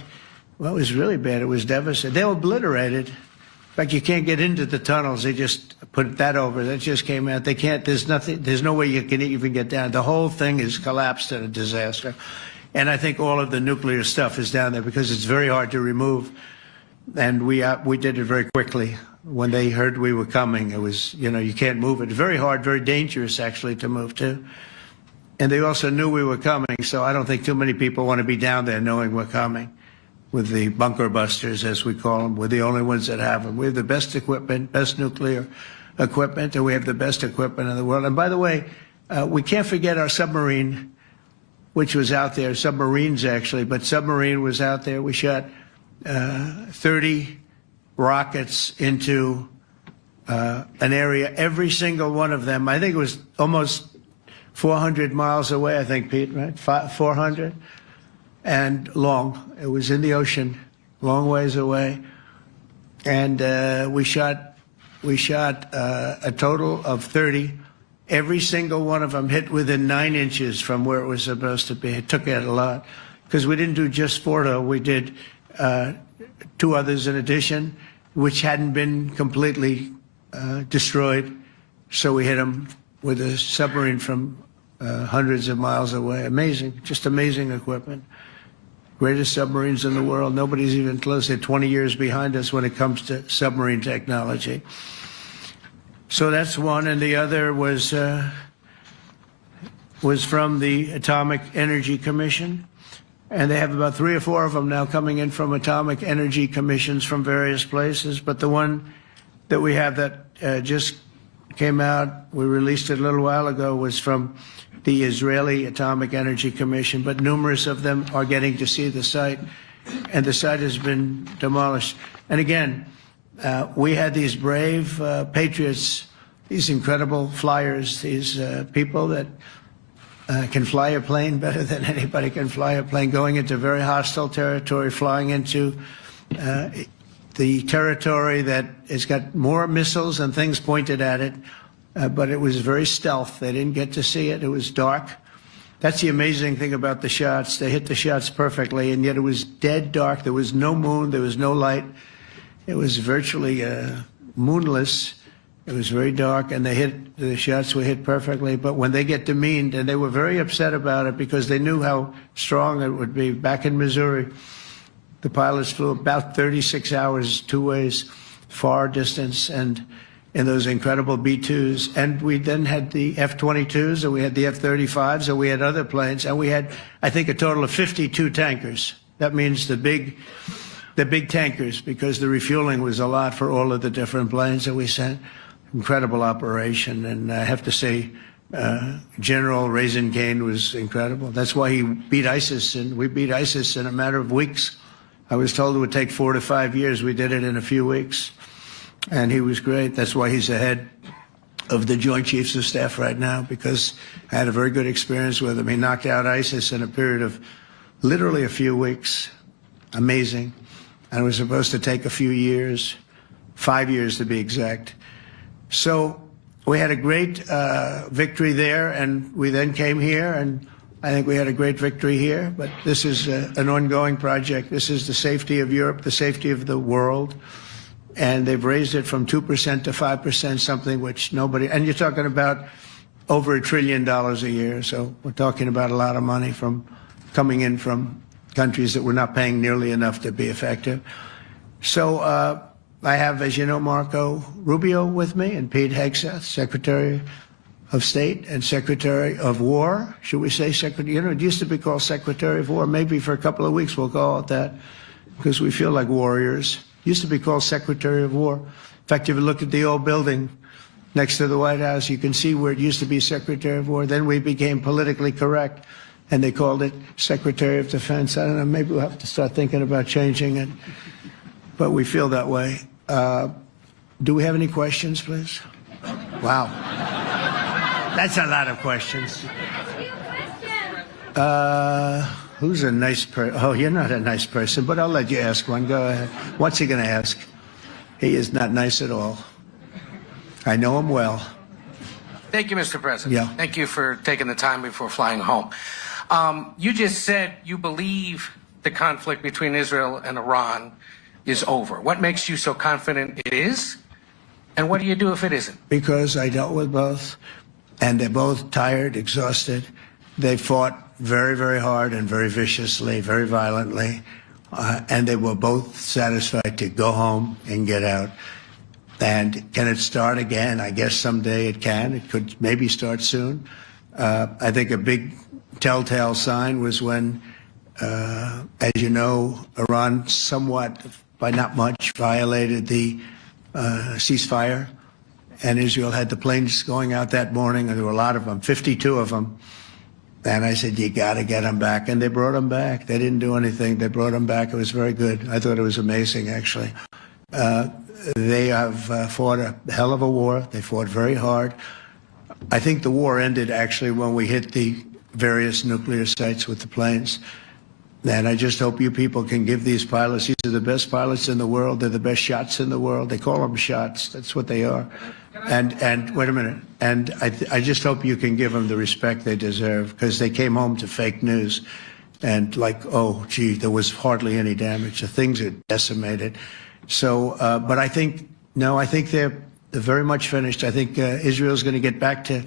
Well, it was really bad. It was devastating. They were obliterated. In fact, you can't get into the tunnels. They just put that over. That just came out. They can't. There's nothing. There's no way you can even get down. The whole thing is collapsed in a disaster. And I think all of the nuclear stuff is down there because it's very hard to remove. And we did it very quickly. When they heard we were coming, it was, you know, you can't move it. Very hard, very dangerous, actually, to move to. And they also knew we were coming, so I don't think too many people want to be down there knowing we're coming. With the bunker busters, as we call them, we're the only ones that have them. We have the best equipment, best nuclear equipment, and we have the best equipment in the world. And by the way, we can't forget our submarine, which was out there, submarines actually, but submarine was out there. We shot 30 rockets into an area, every single one of them. I think it was almost 400 miles away, I think, Pete, right? 400? And long. It was in the ocean, long ways away. And we shot a total of 30 Every single one of them hit within 9 inches from where it was supposed to be. It took out a lot because we didn't do just Fordo. We did 2 others in addition, which hadn't been completely destroyed. So we hit them with a submarine from hundreds of miles away. Amazing, just amazing equipment. Greatest submarines in the world. Nobody's even close. They're 20 years behind us when it comes to submarine technology. So that's one, and the other was from the Atomic Energy Commission, and they have about 3 or 4 of them now coming in from Atomic Energy Commissions from various places. But the one that we have that just came out, we released it a little while ago, was from the Israeli Atomic Energy Commission, but numerous of them are getting to see the site, and the site has been demolished. And again, we had these brave patriots, these incredible flyers, these people that can fly a plane better than anybody can fly a plane, going into very hostile territory, flying into the territory that has got more missiles and things pointed at it. But it was very stealth. They didn't get to see it. It was dark. That's the amazing thing about the shots. They hit the shots perfectly, and yet it was dead dark. There was no moon. There was no light. It was virtually moonless. It was very dark, and the shots were hit perfectly. But when they get demeaned, and they were very upset about it because they knew how strong it would be. Back in Missouri, the pilots flew about 36 hours, 2 ways, far distance, and in those incredible B-2s. And we then had the F-22s, and we had the F-35s, and we had other planes, and we had, I think, a total of 52 tankers. That means the big tankers, because the refueling was a lot for all of the different planes that we sent. Incredible operation, and I have to say, General Raisin Kane was incredible. That's why he beat ISIS, and we beat ISIS in a matter of weeks. I was told it would take 4 to 5 years. We did it in a few weeks. And he was great. That's why he's the head of the Joint Chiefs of Staff right now, because I had a very good experience with him. He knocked out ISIS in a period of literally a few weeks. Amazing. And it was supposed to take a few years, 5 years to be exact. So we had a great victory there, and we then came here, and I think we had a great victory here. But this is an ongoing project. This is the safety of Europe, the safety of the world. And they've raised it from 2% to 5%, something which nobody, and you're talking about over $1 trillion a year. So we're talking about a lot of money coming in from countries that were not paying nearly enough to be effective. So I have, as you know, Marco Rubio with me, and Pete Hegseth, Secretary of State and Secretary of War. Should we say Secretary? You know, it used to be called Secretary of War. Maybe for a couple of weeks we'll call it that, because we feel like warriors. Used to be called Secretary of War. In fact, if you look at the old building next to the White House, you can see where it used to be Secretary of War. Then we became politically correct, and they called it Secretary of Defense. I don't know, maybe we'll have to start thinking about changing it, but we feel that way. Do we have any questions, please? Wow. That's a lot of questions. Who's a nice person? Oh, you're not a nice person, but I'll let you ask one. Go ahead. What's he going to ask? He is not nice at all. I know him well. Thank you, Mr. President. Yeah. Thank you for taking the time before flying home. You just said you believe the conflict between Israel and Iran is over. What makes you so confident it is? And what do you do if it isn't? Because I dealt with both, and they're both tired, exhausted. They fought very, very hard and very viciously, very violently, and they were both satisfied to go home and get out. And can it start again? I guess someday it can. It could maybe start soon. I think a big telltale sign was when, as you know, Iran somewhat, by not much, violated the ceasefire, and Israel had the planes going out that morning, and there were a lot of them, 52 of them. And I said, you got to get them back. And they brought them back. They didn't do anything. They brought them back. It was very good. I thought it was amazing, actually. They have fought a hell of a war. They fought very hard. I think the war ended, actually, when we hit the various nuclear sites with the planes. And I just hope you people can give these pilots, these are the best pilots in the world. They're the best shots in the world. They call them shots. That's what they are. And wait a minute. And I just hope you can give them the respect they deserve, because they came home to fake news. And like, oh, gee, there was hardly any damage. The things are decimated. So, but I think, no, I think they're very much finished. I think Israel's going to get back to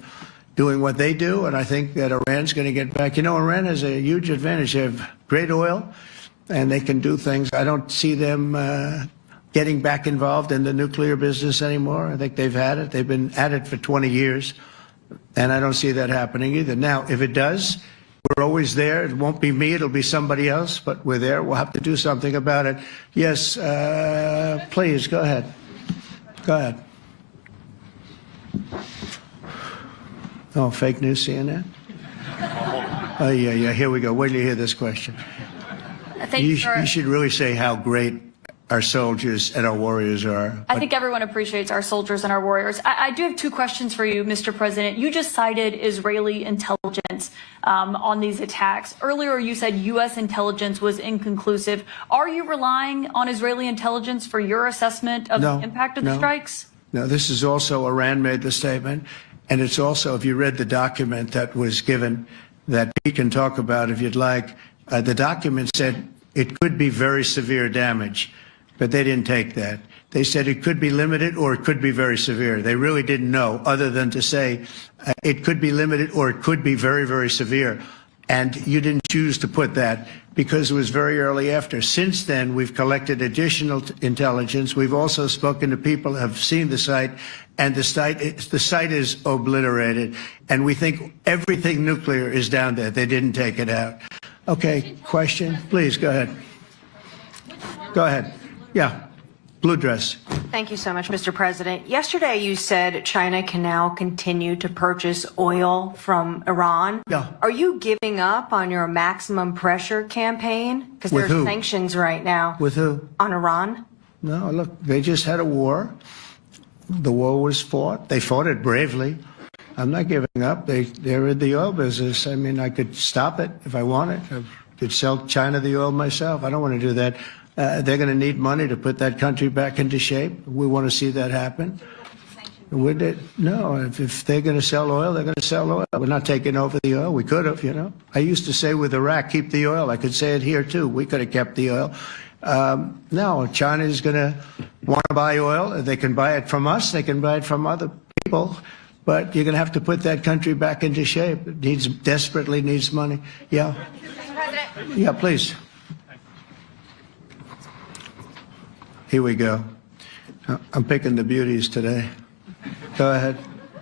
doing what they do. And I think that Iran's going to get back. You know, Iran has a huge advantage. They have great oil and they can do things. I don't see them getting back involved in the nuclear business anymore. I think they've had it. They've been at it for 20 years. And I don't see that happening either. Now, if it does, we're always there. It won't be me. It'll be somebody else. But we're there. We'll have to do something about it. Yes, please, go ahead. Go ahead. Oh, fake news, CNN? Oh, yeah, here we go. Wait till you hear this question. You should really say how great our soldiers and our warriors are. I think everyone appreciates our soldiers and our warriors. I do have two questions for you, Mr. President. You just cited Israeli intelligence on these attacks. Earlier, you said U.S. intelligence was inconclusive. Are you relying on Israeli intelligence for your assessment of the impact of the strikes? No, this is also Iran made the statement. And it's also, if you read the document that was given that Pete can talk about if you'd like, the document said it could be very severe damage. But they didn't take that. They said it could be limited or it could be very severe. They really didn't know, other than to say it could be limited or it could be very, very severe. And you didn't choose to put that because it was very early after. Since then, we've collected additional intelligence. We've also spoken to people who have seen the site, and the site is obliterated. And we think everything nuclear is down there. They didn't take it out. Okay, question? Please, go ahead. Go ahead. Yeah, blue dress. Thank you so much, Mr. President. Yesterday, you said China can now continue to purchase oil from Iran. Yeah. Are you giving up on your maximum pressure campaign? Because there's sanctions right now. With who? On Iran. No, look, they just had a war. The war was fought. They fought it bravely. I'm not giving up. They're in the oil business. I mean, I could stop it if I wanted. I could sell China the oil myself. I don't want to do that. They're going to need money to put that country back into shape. We want to see that happen. No, if they're going to sell oil, they're going to sell oil. We're not taking over the oil. We could have, you know. I used to say with Iraq, keep the oil. I could say it here, too. We could have kept the oil. No, China is going to want to buy oil. They can buy it from us. They can buy it from other people. But you're going to have to put that country back into shape. It desperately needs money. Yeah. Yeah, please. Here we go. I'm picking the beauties today. Go ahead.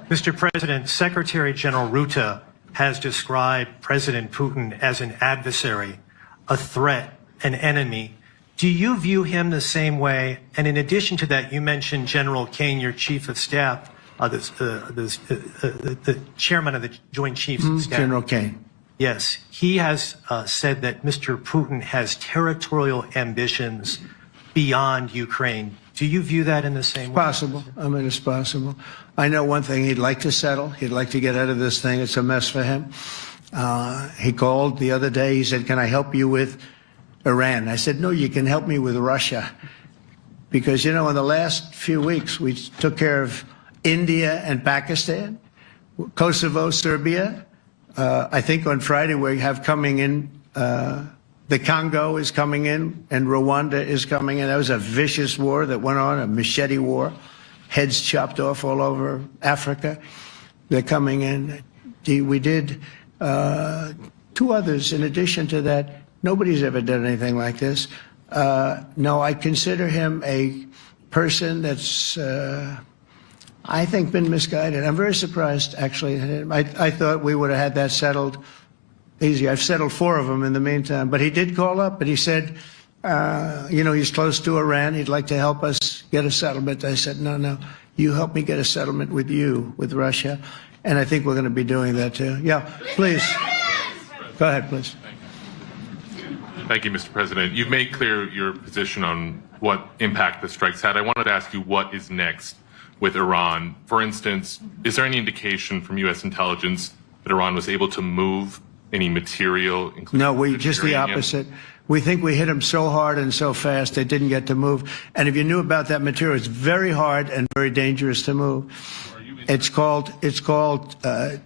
Mr. President, Secretary General Rutte has described President Putin as an adversary, a threat, an enemy. Do you view him the same way? And in addition to that, you mentioned General Kane, your chief of staff, the chairman of the Joint Chiefs of Staff. General Kane. Yes. He has said that Mr. Putin has territorial ambitions beyond Ukraine. Do you view that in the same way? Possible. I mean, it's possible. I know one thing. He'd like to settle. He'd like to get out of this thing. It's a mess for him. He called the other day. He said, can I help you with Iran? I said, no, you can help me with Russia. Because, you know, in the last few weeks, we took care of India and Pakistan, Kosovo, Serbia. I think on Friday we have coming in the Congo is coming in, and Rwanda is coming in. That was a vicious war that went on, a machete war, heads chopped off all over Africa. They're coming in. We did 2 others in addition to that. Nobody's ever done anything like this. No, I consider him a person that's, I think, been misguided. I'm very surprised, actually. I thought we would have had that settled easy. I've settled 4 of them in the meantime. But he did call up, and he said, you know, he's close to Iran. He'd like to help us get a settlement. I said, no, you help me get a settlement with you, with Russia. And I think we're going to be doing that, too. Yeah, please. Go ahead, please. Thank you, Mr. President. You've made clear your position on what impact the strikes had. I wanted to ask you what is next with Iran. For instance, is there any indication from U.S. intelligence that Iran was able to move any material, including no, just the opposite. We think we hit them so hard and so fast they didn't get to move. And if you knew about that material, it's very hard and very dangerous to move. It's called,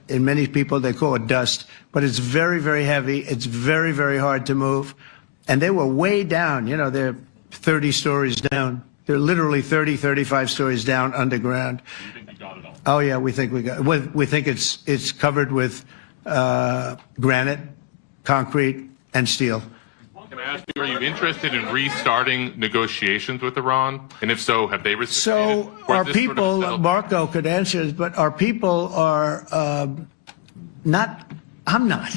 in many people, they call it dust, but it's very, very heavy. It's very, very hard to move. And they were way down, you know, they're 30 stories down. They're literally 30, 35 stories down underground. You think you got it all? Oh yeah, we think we got it. We think it's covered with granite, concrete, and steel. Can I ask you, are you interested in restarting negotiations with Iran? And if so, have they reciprocated? So Or is our this sort of people, settled? Marco could answer this, but our people are not, I'm not.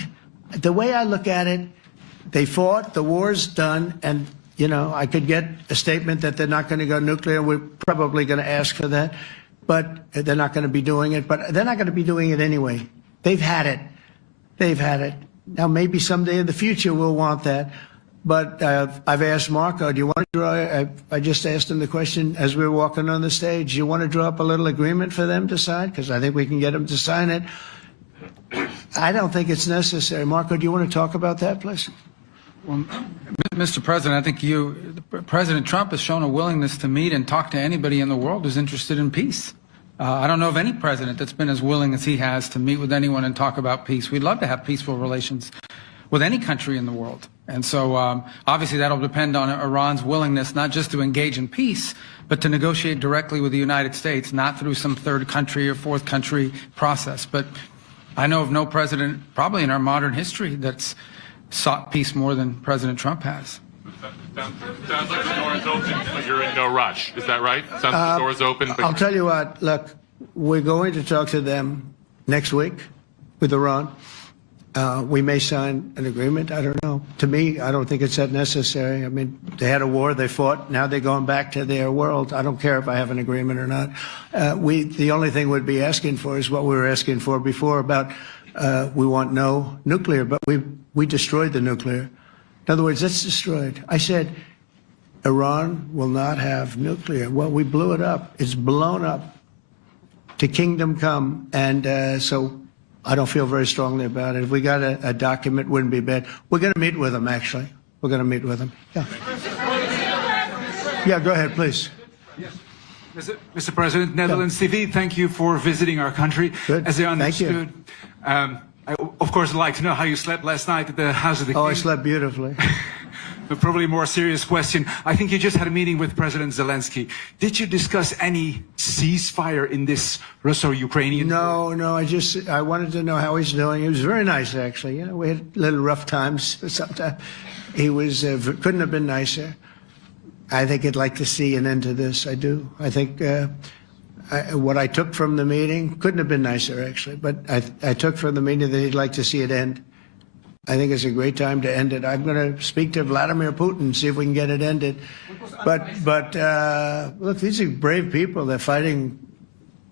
The way I look at it, they fought, the war's done, and, you know, I could get a statement that they're not going to go nuclear. We're probably going to ask for that, but they're not going to be doing it. But they're not going to be doing it anyway. They've had it. They've had it. Now, maybe someday in the future we'll want that. But I've asked Marco, do you want to draw, I just asked him the question as we were walking on the stage, do you want to draw up a little agreement for them to sign? Because I think we can get them to sign it. I don't think it's necessary. Marco, do you want to talk about that, please? Well, Mr. President, I think President Trump has shown a willingness to meet and talk to anybody in the world who's interested in peace. I don't know of any president that's been as willing as he has to meet with anyone and talk about peace. We'd love to have peaceful relations with any country in the world. And so obviously that'll depend on Iran's willingness not just to engage in peace, but to negotiate directly with the United States, not through some third country or fourth country process. But I know of no president, probably in our modern history, that's sought peace more than President Trump has. Sounds like the door is open, but you're in no rush. Is that right? Sounds like the door is open. But I'll tell you what, look, we're going to talk to them next week with Iran. We may sign an agreement. I don't know. To me, I don't think it's that necessary. I mean, they had a war, they fought. Now they're going back to their world. I don't care if I have an agreement or not. The only thing we'd be asking for is what we were asking for before about we want no nuclear, but we destroyed the nuclear. In other words, it's destroyed. I said, Iran will not have nuclear. Well, we blew it up. It's blown up to kingdom come. And so I don't feel very strongly about it. If we got a document, wouldn't be bad. We're going to meet with them, actually. We're going to meet with them. Yeah. Yeah, go ahead, please. Yes. Mr. President, Netherlands TV, thank you for visiting our country. Good. As I understood, Thank you. I, of course, would like to know how you slept last night at the House of the King. Oh, I slept beautifully. But probably a more serious question. I think you just had a meeting with President Zelensky. Did you discuss any ceasefire in this Russo-Ukrainian? No, I wanted to know how he's doing. He was very nice, actually. You know, we had little rough times sometimes. He was couldn't have been nicer. I think he'd like to see an end to this. I do. I think what I took from the meeting couldn't have been nicer, actually. But I took from the meeting that he'd like to see it end. I think it's a great time to end it. I'm going to speak to Vladimir Putin, see if we can get it ended. But look, these are brave people. They're fighting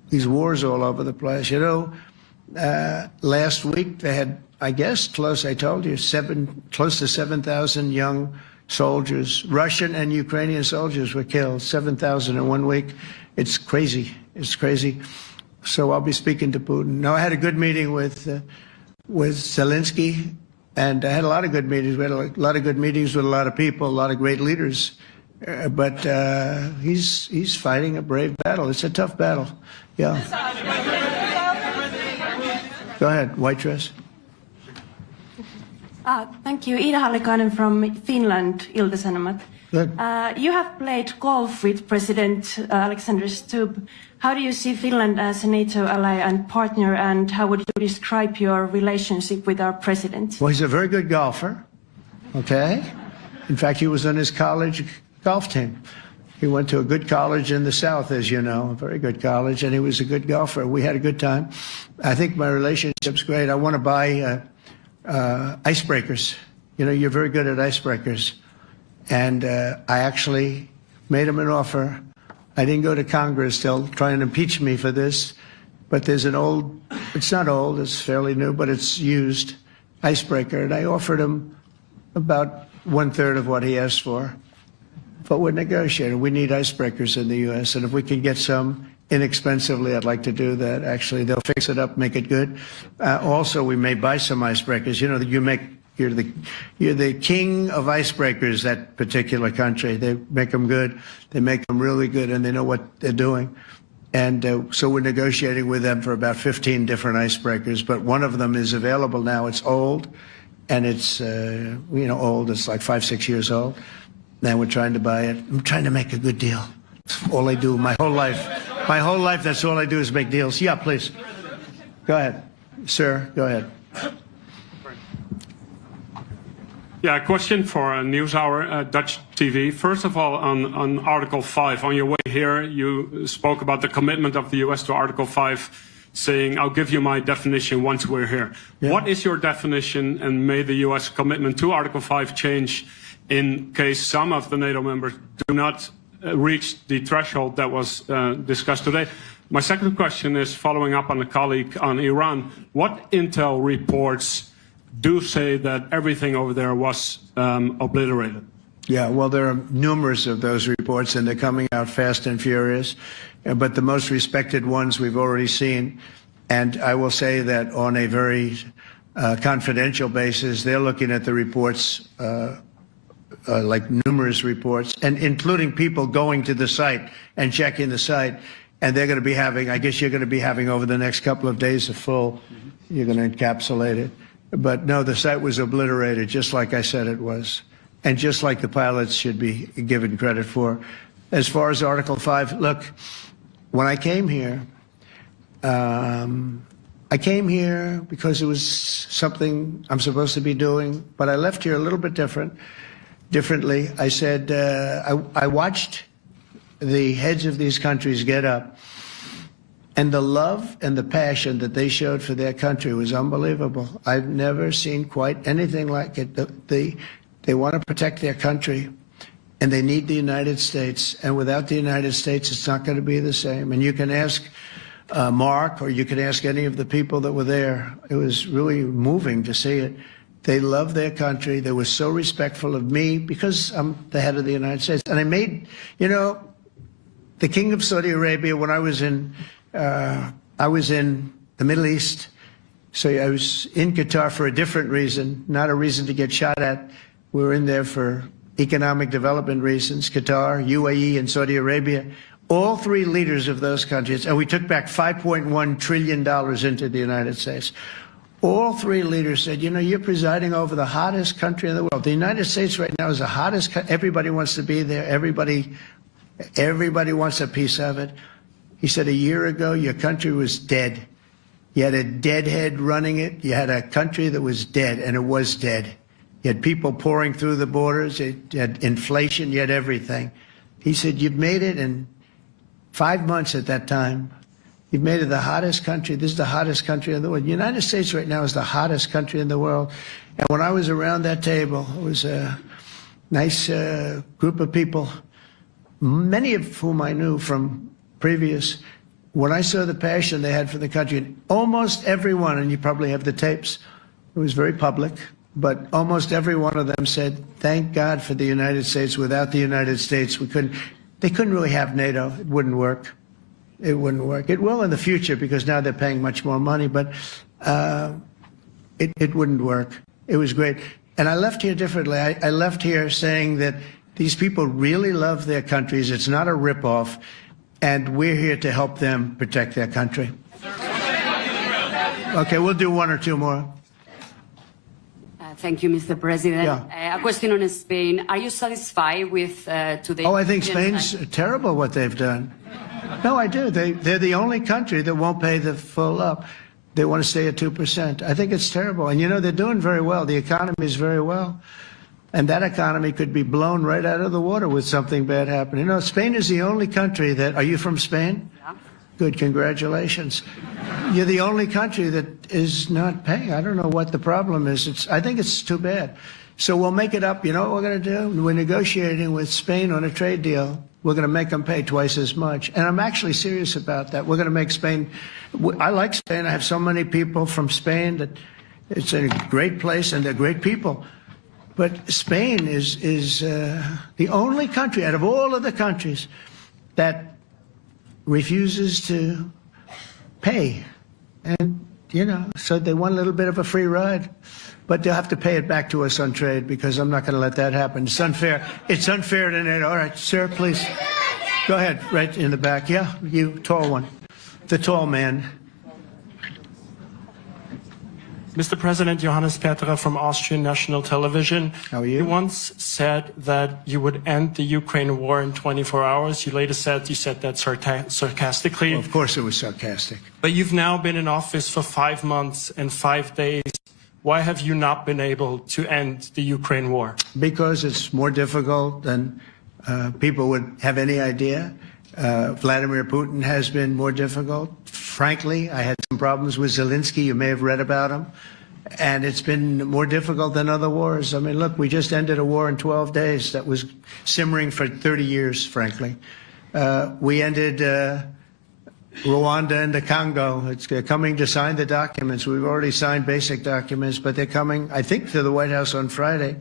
these wars all over the place. You know, last week they had, I guess, I told you, close to 7,000 young soldiers, Russian and Ukrainian soldiers were killed, 7,000 in 1 week. It's crazy. It's crazy. So I'll be speaking to Putin. No, I had a good meeting with Zelensky. And I had a lot of good meetings. We had a lot of good meetings with a lot of people, a lot of great leaders. But he's fighting a brave battle. It's a tough battle. Yeah. Go ahead, white dress. Thank you. Ida Hallikainen from Finland, Ilta-Sanomat. Good. You have played golf with President Alexander Stubb. How do you see Finland as a NATO ally and partner, and how would you describe your relationship with our president? Well, he's a very good golfer, okay? In fact, he was on his college golf team. He went to a good college in the South, as you know, a very good college, and he was a good golfer. We had a good time. I think my relationship's great. I want to buy icebreakers. You know, you're very good at icebreakers. And I actually made him an offer. I didn't go to Congress. They'll try and impeach me for this. But there's an old, it's not old, it's fairly new, but it's used icebreaker. And I offered him about 1/3 of what he asked for. But we're negotiating. We need icebreakers in the U.S. And if we can get some inexpensively, I'd like to do that. Actually, they'll fix it up, make it good. Also, we may buy some icebreakers. You know, you you're the king of icebreakers, that particular country. They make them good. They make them really good, and they know what they're doing. And so we're negotiating with them for about 15 different icebreakers, but one of them is available now. It's old, and it's, old. It's like 5-6 years old. Now we're trying to buy it. I'm trying to make a good deal. That's all I do my whole life. My whole life, that's all I do is make deals. Yeah, please. Go ahead. Sir, go ahead. Yeah, a question for NewsHour, Dutch TV. First of all, on Article 5, on your way here, you spoke about the commitment of the U.S. to Article 5, saying, I'll give you my definition once we're here. Yeah. What is your definition, and may the U.S. commitment to Article 5 change in case some of the NATO members do not reach the threshold that was discussed today? My second question is following up on a colleague on Iran. What intel reports do say that everything over there was obliterated? Yeah, well, there are numerous of those reports, and they're coming out fast and furious. But the most respected ones we've already seen. And I will say that on a very confidential basis, they're looking at the reports, like numerous reports, and including people going to the site and checking the site. And they're going to be having, I guess you're going to be having over the next couple of days a full, you're going to encapsulate it. But no, the site was obliterated, just like I said it was, and just like the pilots should be given credit for. As far as Article 5, look, when I came here because it was something I'm supposed to be doing, but I left here a little bit differently. I said, I watched the heads of these countries get up, and the love and the passion that they showed for their country was unbelievable. I've never seen quite anything like it. They want to protect their country, and they need the United States. And without the United States, it's not going to be the same. And you can ask Mark, or you can ask any of the people that were there. It was really moving to see it. They love their country. They were so respectful of me because I'm the head of the United States. And I made, the King of Saudi Arabia, when I was in the Middle East, so I was in Qatar for a different reason, not a reason to get shot at. We were in there for economic development reasons, Qatar, UAE, and Saudi Arabia. All three leaders of those countries, and we took back $5.1 trillion into the United States. All three leaders said, you're presiding over the hottest country in the world. The United States right now is the hottest. Everybody wants to be there. Everybody wants a piece of it. He said, a year ago, your country was dead. You had a deadhead running it. You had a country that was dead, and it was dead. You had people pouring through the borders. You had inflation. You had everything. He said, you've made it in 5 months at that time. You've made it the hottest country. This is the hottest country in the world. The United States right now is the hottest country in the world. And when I was around that table, it was a nice group of people, many of whom I knew from previous. When I saw the passion they had for the country, almost everyone, and you probably have the tapes, it was very public, but almost every one of them said, thank God for the United States. Without the United States, they couldn't really have NATO. It wouldn't work. It wouldn't work. It will in the future because now they're paying much more money, but it wouldn't work. It was great. And I left here differently. I left here saying that these people really love their countries. It's not a ripoff. And we're here to help them protect their country. Okay, we'll do one or two more. Thank you, Mr. President. Yeah. A question on Spain. Are you satisfied with today? Oh, I think Spain's terrible what they've done. No, I do. They're the only country that won't pay the full up. They want to stay at 2%. I think it's terrible. And, they're doing very well. The economy is very well. And that economy could be blown right out of the water with something bad happening. Spain is the only country that... Are you from Spain? Yeah. Good, congratulations. You're the only country that is not paying. I don't know what the problem is. I think it's too bad. So we'll make it up. You know what we're going to do? We're negotiating with Spain on a trade deal. We're going to make them pay twice as much. And I'm actually serious about that. We're going to make Spain... I like Spain. I have so many people from Spain that it's a great place and they're great people. But Spain is the only country out of all of the countries that refuses to pay. And, so they want a little bit of a free ride. but they'll have to pay it back to us on trade because I'm not going to let that happen. It's unfair. It's unfair to NATO. All right, sir, please. Go ahead, right in the back. Yeah, you, tall one. The tall man. Mr. President, Johannes Petra from Austrian National Television. How are you? You once said that you would end the Ukraine war in 24 hours. You later said that sarcastically. Well, of course it was sarcastic. But you've now been in office for 5 months and 5 days. Why have you not been able to end the Ukraine war? Because it's more difficult than people would have any idea. Vladimir Putin has been more difficult. Frankly, I had some problems with Zelensky. You may have read about him. And it's been more difficult than other wars. I mean, look, we just ended a war in 12 days that was simmering for 30 years, frankly. We ended Rwanda and the Congo. It's coming to sign the documents. We've already signed basic documents, but they're coming, I think, to the White House on Friday.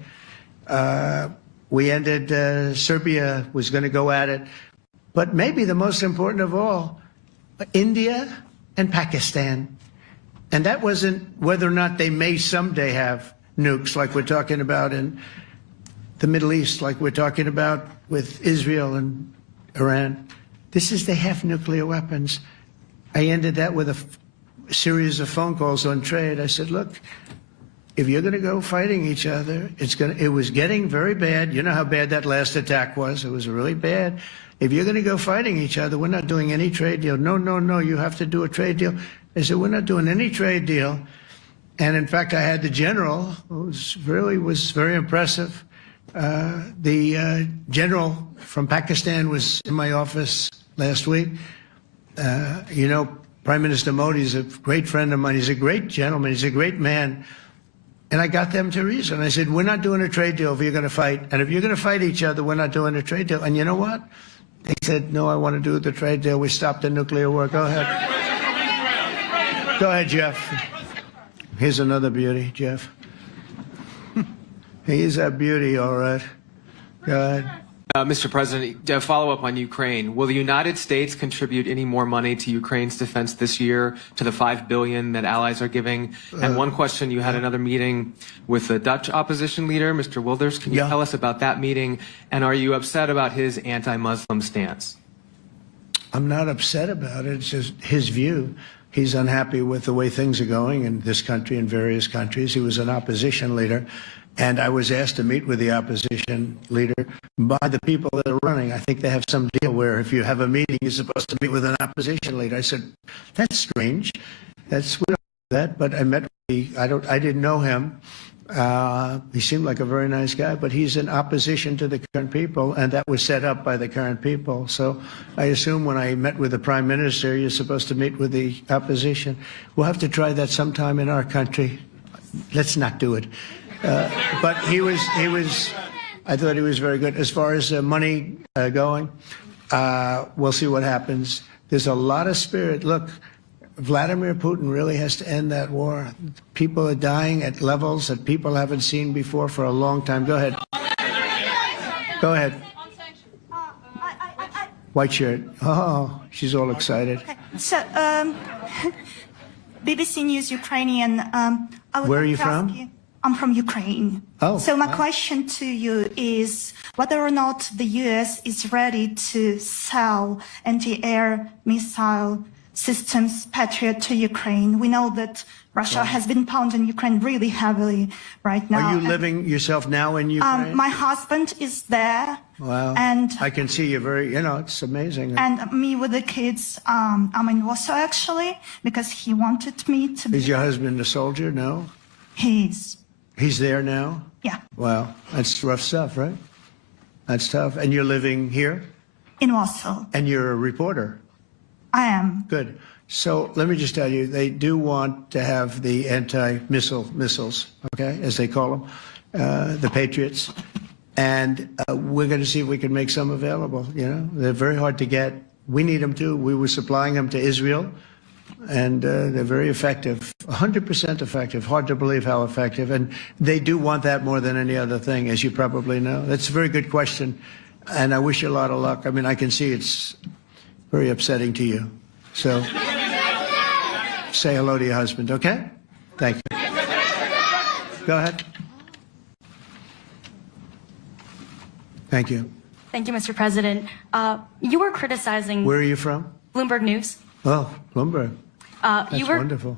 We ended Serbia was going to go at it. But maybe the most important of all, India and Pakistan. And that wasn't whether or not they may someday have nukes like we're talking about in the Middle East, like we're talking about with Israel and Iran. This is they have nuclear weapons. I ended that with a series of phone calls on trade. I said, look, if you're going to go fighting each other, it was getting very bad. You know how bad that last attack was. It was really bad. If you're going to go fighting each other, we're not doing any trade deal. No, no, no, you have to do a trade deal. They said, we're not doing any trade deal. And in fact, I had the general, who was very impressive. The general from Pakistan was in my office last week. You know, Prime Minister Modi is a great friend of mine. He's a great gentleman. He's a great man. And I got them to reason. I said, we're not doing a trade deal if you're going to fight. And if you're going to fight each other, we're not doing a trade deal. And you know what? They said, no, I want to do the trade deal. We stopped the nuclear war. Go ahead. Go ahead, Jeff. Here's another beauty, Jeff. He's a beauty, all right. Go ahead. Mr. President, to follow up on Ukraine, will the United States contribute any more money to Ukraine's defense this year to the $5 billion that allies are giving? And one question, you had another meeting with the Dutch opposition leader, Mr. Wilders. Can you tell us about that meeting? And are you upset about his anti-Muslim stance? I'm not upset about it. It's just his view. He's unhappy with the way things are going in this country and various countries. He was an opposition leader. And I was asked to meet with the opposition leader by the people that are running. I think they have some deal where if you have a meeting, you're supposed to meet with an opposition leader. I said, that's strange. We don't do that. But I met with I didn't know him. He seemed like a very nice guy, but he's in opposition to the current people, and that was set up by the current people. So I assume when I met with the Prime Minister, you're supposed to meet with the opposition. We'll have to try that sometime in our country. Let's not do it. But I thought he was very good. As far as money going, we'll see what happens. There's a lot of spirit. Look, Vladimir Putin really has to end that war. People are dying at levels that people haven't seen before for a long time. Go ahead. Go ahead. White shirt. Oh, she's all excited. Okay. So, BBC News Ukrainian. Where are you from? I'm from Ukraine. Oh. So my question to you is whether or not the U.S. is ready to sell anti-air missile systems Patriot to Ukraine. We know that Russia has been pounding Ukraine really heavily right now. Are you living yourself now in Ukraine? My husband is there. Wow. And I can see you it's amazing. And me with the kids, I'm in Warsaw actually, because he wanted me to be. Is your husband a soldier? No? He's there now? Yeah. Wow. That's rough stuff, right? That's tough. And you're living here? In Warsaw. And you're a reporter? I am. Good. So let me just tell you, they do want to have the missiles, okay, as they call them, the Patriots. And we're going to see if we can make some available, They're very hard to get. We need them too. We were supplying them to Israel. And they're very effective, 100% effective. Hard to believe how effective. And they do want that more than any other thing, as you probably know. That's a very good question. And I wish you a lot of luck. I mean, I can see it's very upsetting to you. So say hello to your husband, okay? Thank you. Go ahead. Thank you. Thank you, Mr. President. You were criticizing Where are you from? Bloomberg News. Oh, Bloomberg. That's wonderful.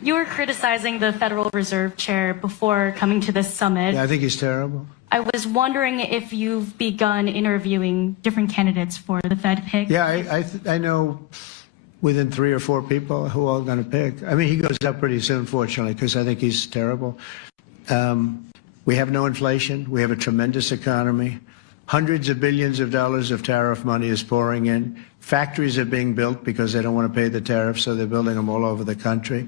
You were criticizing the Federal Reserve Chair before coming to this summit. Yeah, I think he's terrible. I was wondering if you've begun interviewing different candidates for the Fed pick. Yeah, I know within 3 or 4 people who are going to pick. I mean, he goes up pretty soon, fortunately, because I think he's terrible. We have no inflation. We have a tremendous economy. Hundreds of billions of dollars of tariff money is pouring in. Factories are being built because they don't want to pay the tariffs, so they're building them all over the country.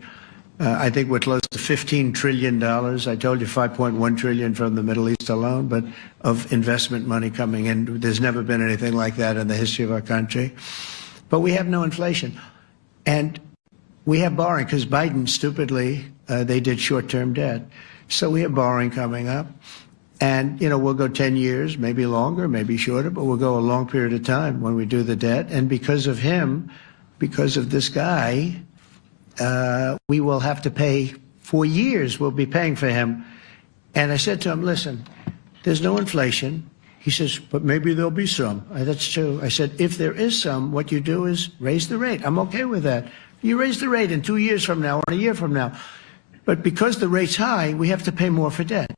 I think we're close to $15 trillion. I told you $5.1 trillion from the Middle East alone, but of investment money coming in. There's never been anything like that in the history of our country. But we have no inflation. And we have borrowing because Biden, stupidly, they did short-term debt. So we have borrowing coming up. And, you know, we'll go 10 years, maybe longer, maybe shorter, but we'll go a long period of time when we do the debt. And because of him, because of this guy, we will have to pay for years. We'll be paying for him. And I said to him, listen, there's no inflation. He says, but maybe there'll be some. That's true. I said, if there is some, what you do is raise the rate. I'm okay with that. You raise the rate in 2 years from now or a year from now. But because the rate's high, we have to pay more for debt.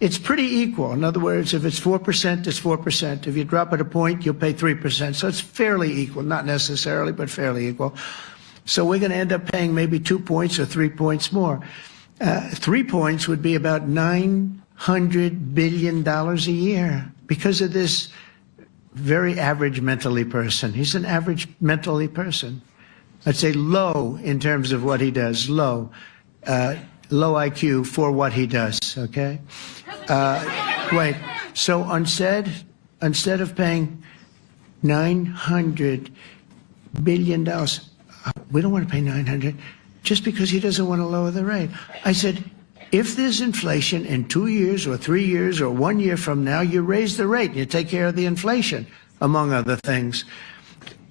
It's pretty equal. In other words, if it's 4%, it's 4%. If you drop it a point, you'll pay 3%. So it's fairly equal, not necessarily, but fairly equal. So we're going to end up paying maybe 2 points or 3 points more. 3 points would be about $900 billion a year because of this very average mentally person. He's an average mentally person. I'd say low in terms of what he does, low. Low IQ for what he does, okay? Wait, so instead of paying $900 billion, we don't want to pay 900 just because he doesn't want to lower the rate. I said, if there's inflation in 2 years or 3 years or 1 year from now, you raise the rate and you take care of the inflation, among other things.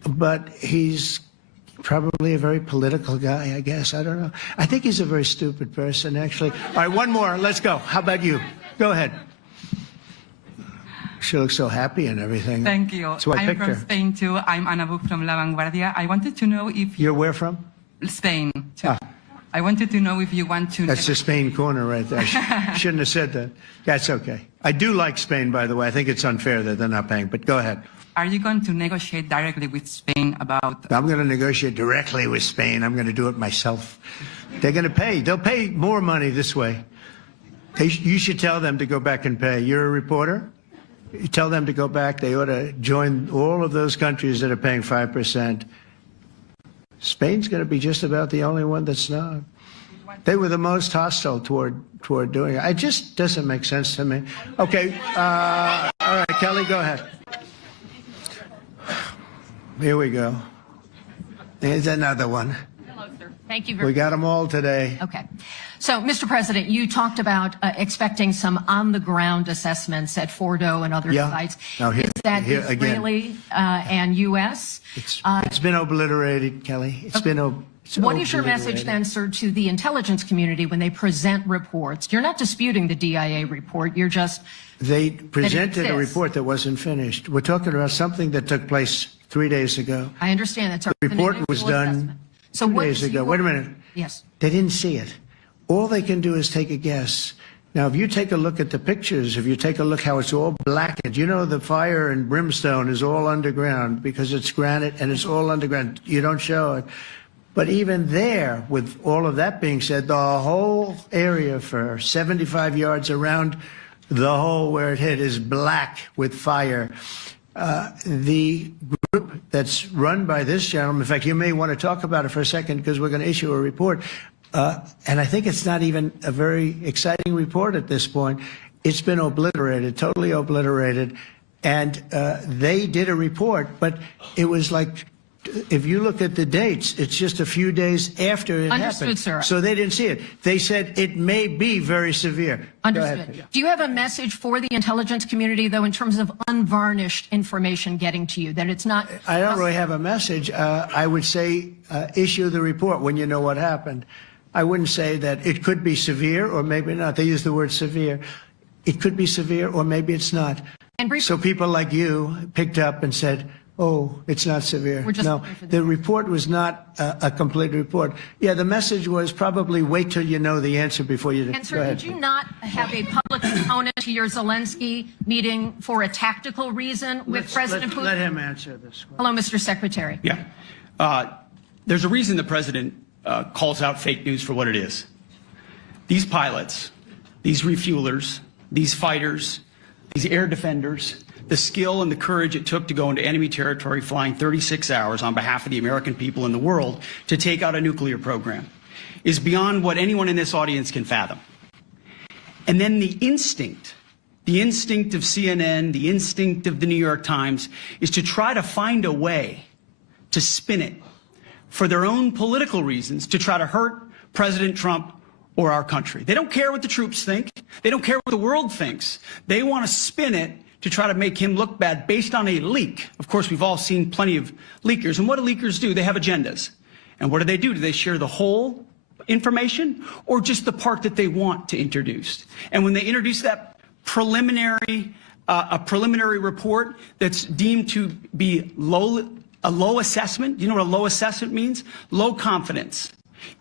But he's probably a very political guy, I guess. I don't know. I think he's a very stupid person, actually. All right, one more. Let's go. How about you? Go ahead. She looks so happy and everything. Thank you. So I picked her. I'm from Spain, too. I'm Ana Buch from La Vanguardia. I wanted to know if... You're where from? Spain, too. I wanted to know if you want to... That's the Spain corner right there. Shouldn't have said that. That's okay. I do like Spain, by the way. I think it's unfair that they're not paying, but go ahead. Are you going to negotiate directly with Spain about... I'm going to negotiate directly with Spain. I'm going to do it myself. They're going to pay. They'll pay more money this way. You should tell them to go back and pay. You're a reporter? You tell them to go back. They ought to join all of those countries that are paying 5%. Spain's going to be just about the only one that's not. They were the most hostile toward doing it. It just doesn't make sense to me. Okay. All right, Kelly, go ahead. Here we go. There's another one. Hello, sir. Thank you We got them all today. Okay. So, Mr. President, you talked about expecting some on-the-ground assessments at Fordo and other sites. Now Is that Israeli and U.S.? It's been obliterated, Kelly. It's been What is your message then, sir, to the intelligence community when they present reports? You're not disputing the DIA report. You're just... They presented a report that wasn't finished. We're talking about something that took place 3 days ago. I understand that's the report was done 2 days ago. Wait a minute. Yes. They didn't see it. All they can do is take a guess. Now, if you take a look at the pictures, if you take a look how it's all blackened, you know the fire and brimstone is all underground because it's granite and it's all underground. You don't show it. But even there, with all of that being said, the whole area for 75 yards around the hole where it hit is black with fire. The group that's run by this gentleman, in fact, you may want to talk about it for a second because we're going to issue a report. And I think it's not even a very exciting report at this point. It's been obliterated, totally obliterated. And they did a report, but it was like, if you look at the dates, it's just a few days after it happened. Sir. So they didn't see it. They said it may be very severe. Understood. Do you have a message for the intelligence community, though, in terms of unvarnished information getting to you, that it's not... I don't really have a message. I would say issue the report when you know what happened. I wouldn't say that it could be severe or maybe not. They use the word severe. It could be severe or maybe it's not. So people like you picked up and said, oh, it's not severe. No, the report was not a complete report. Yeah, the message was probably wait till you know the answer before you... And sir, did you not have a public component to your Zelensky meeting for a tactical reason with President Putin? Let him answer this one. Hello, Mr. Secretary. Yeah. There's a reason the president calls out fake news for what it is. These pilots, these refuelers, these fighters, these air defenders, the skill and the courage it took to go into enemy territory flying 36 hours on behalf of the American people and the world to take out a nuclear program is beyond what anyone in this audience can fathom. And then the instinct of CNN, the instinct of the New York Times is to try to find a way to spin it for their own political reasons to try to hurt President Trump or our country. They don't care what the troops think. They don't care what the world thinks. They want to spin it to try to make him look bad based on a leak. Of course, we've all seen plenty of leakers. And what do leakers do? They have agendas. And what do? Do they share the whole information or just the part that they want to introduce? And when they introduce that preliminary report that's deemed to be a low assessment, you know what a low assessment means? Low confidence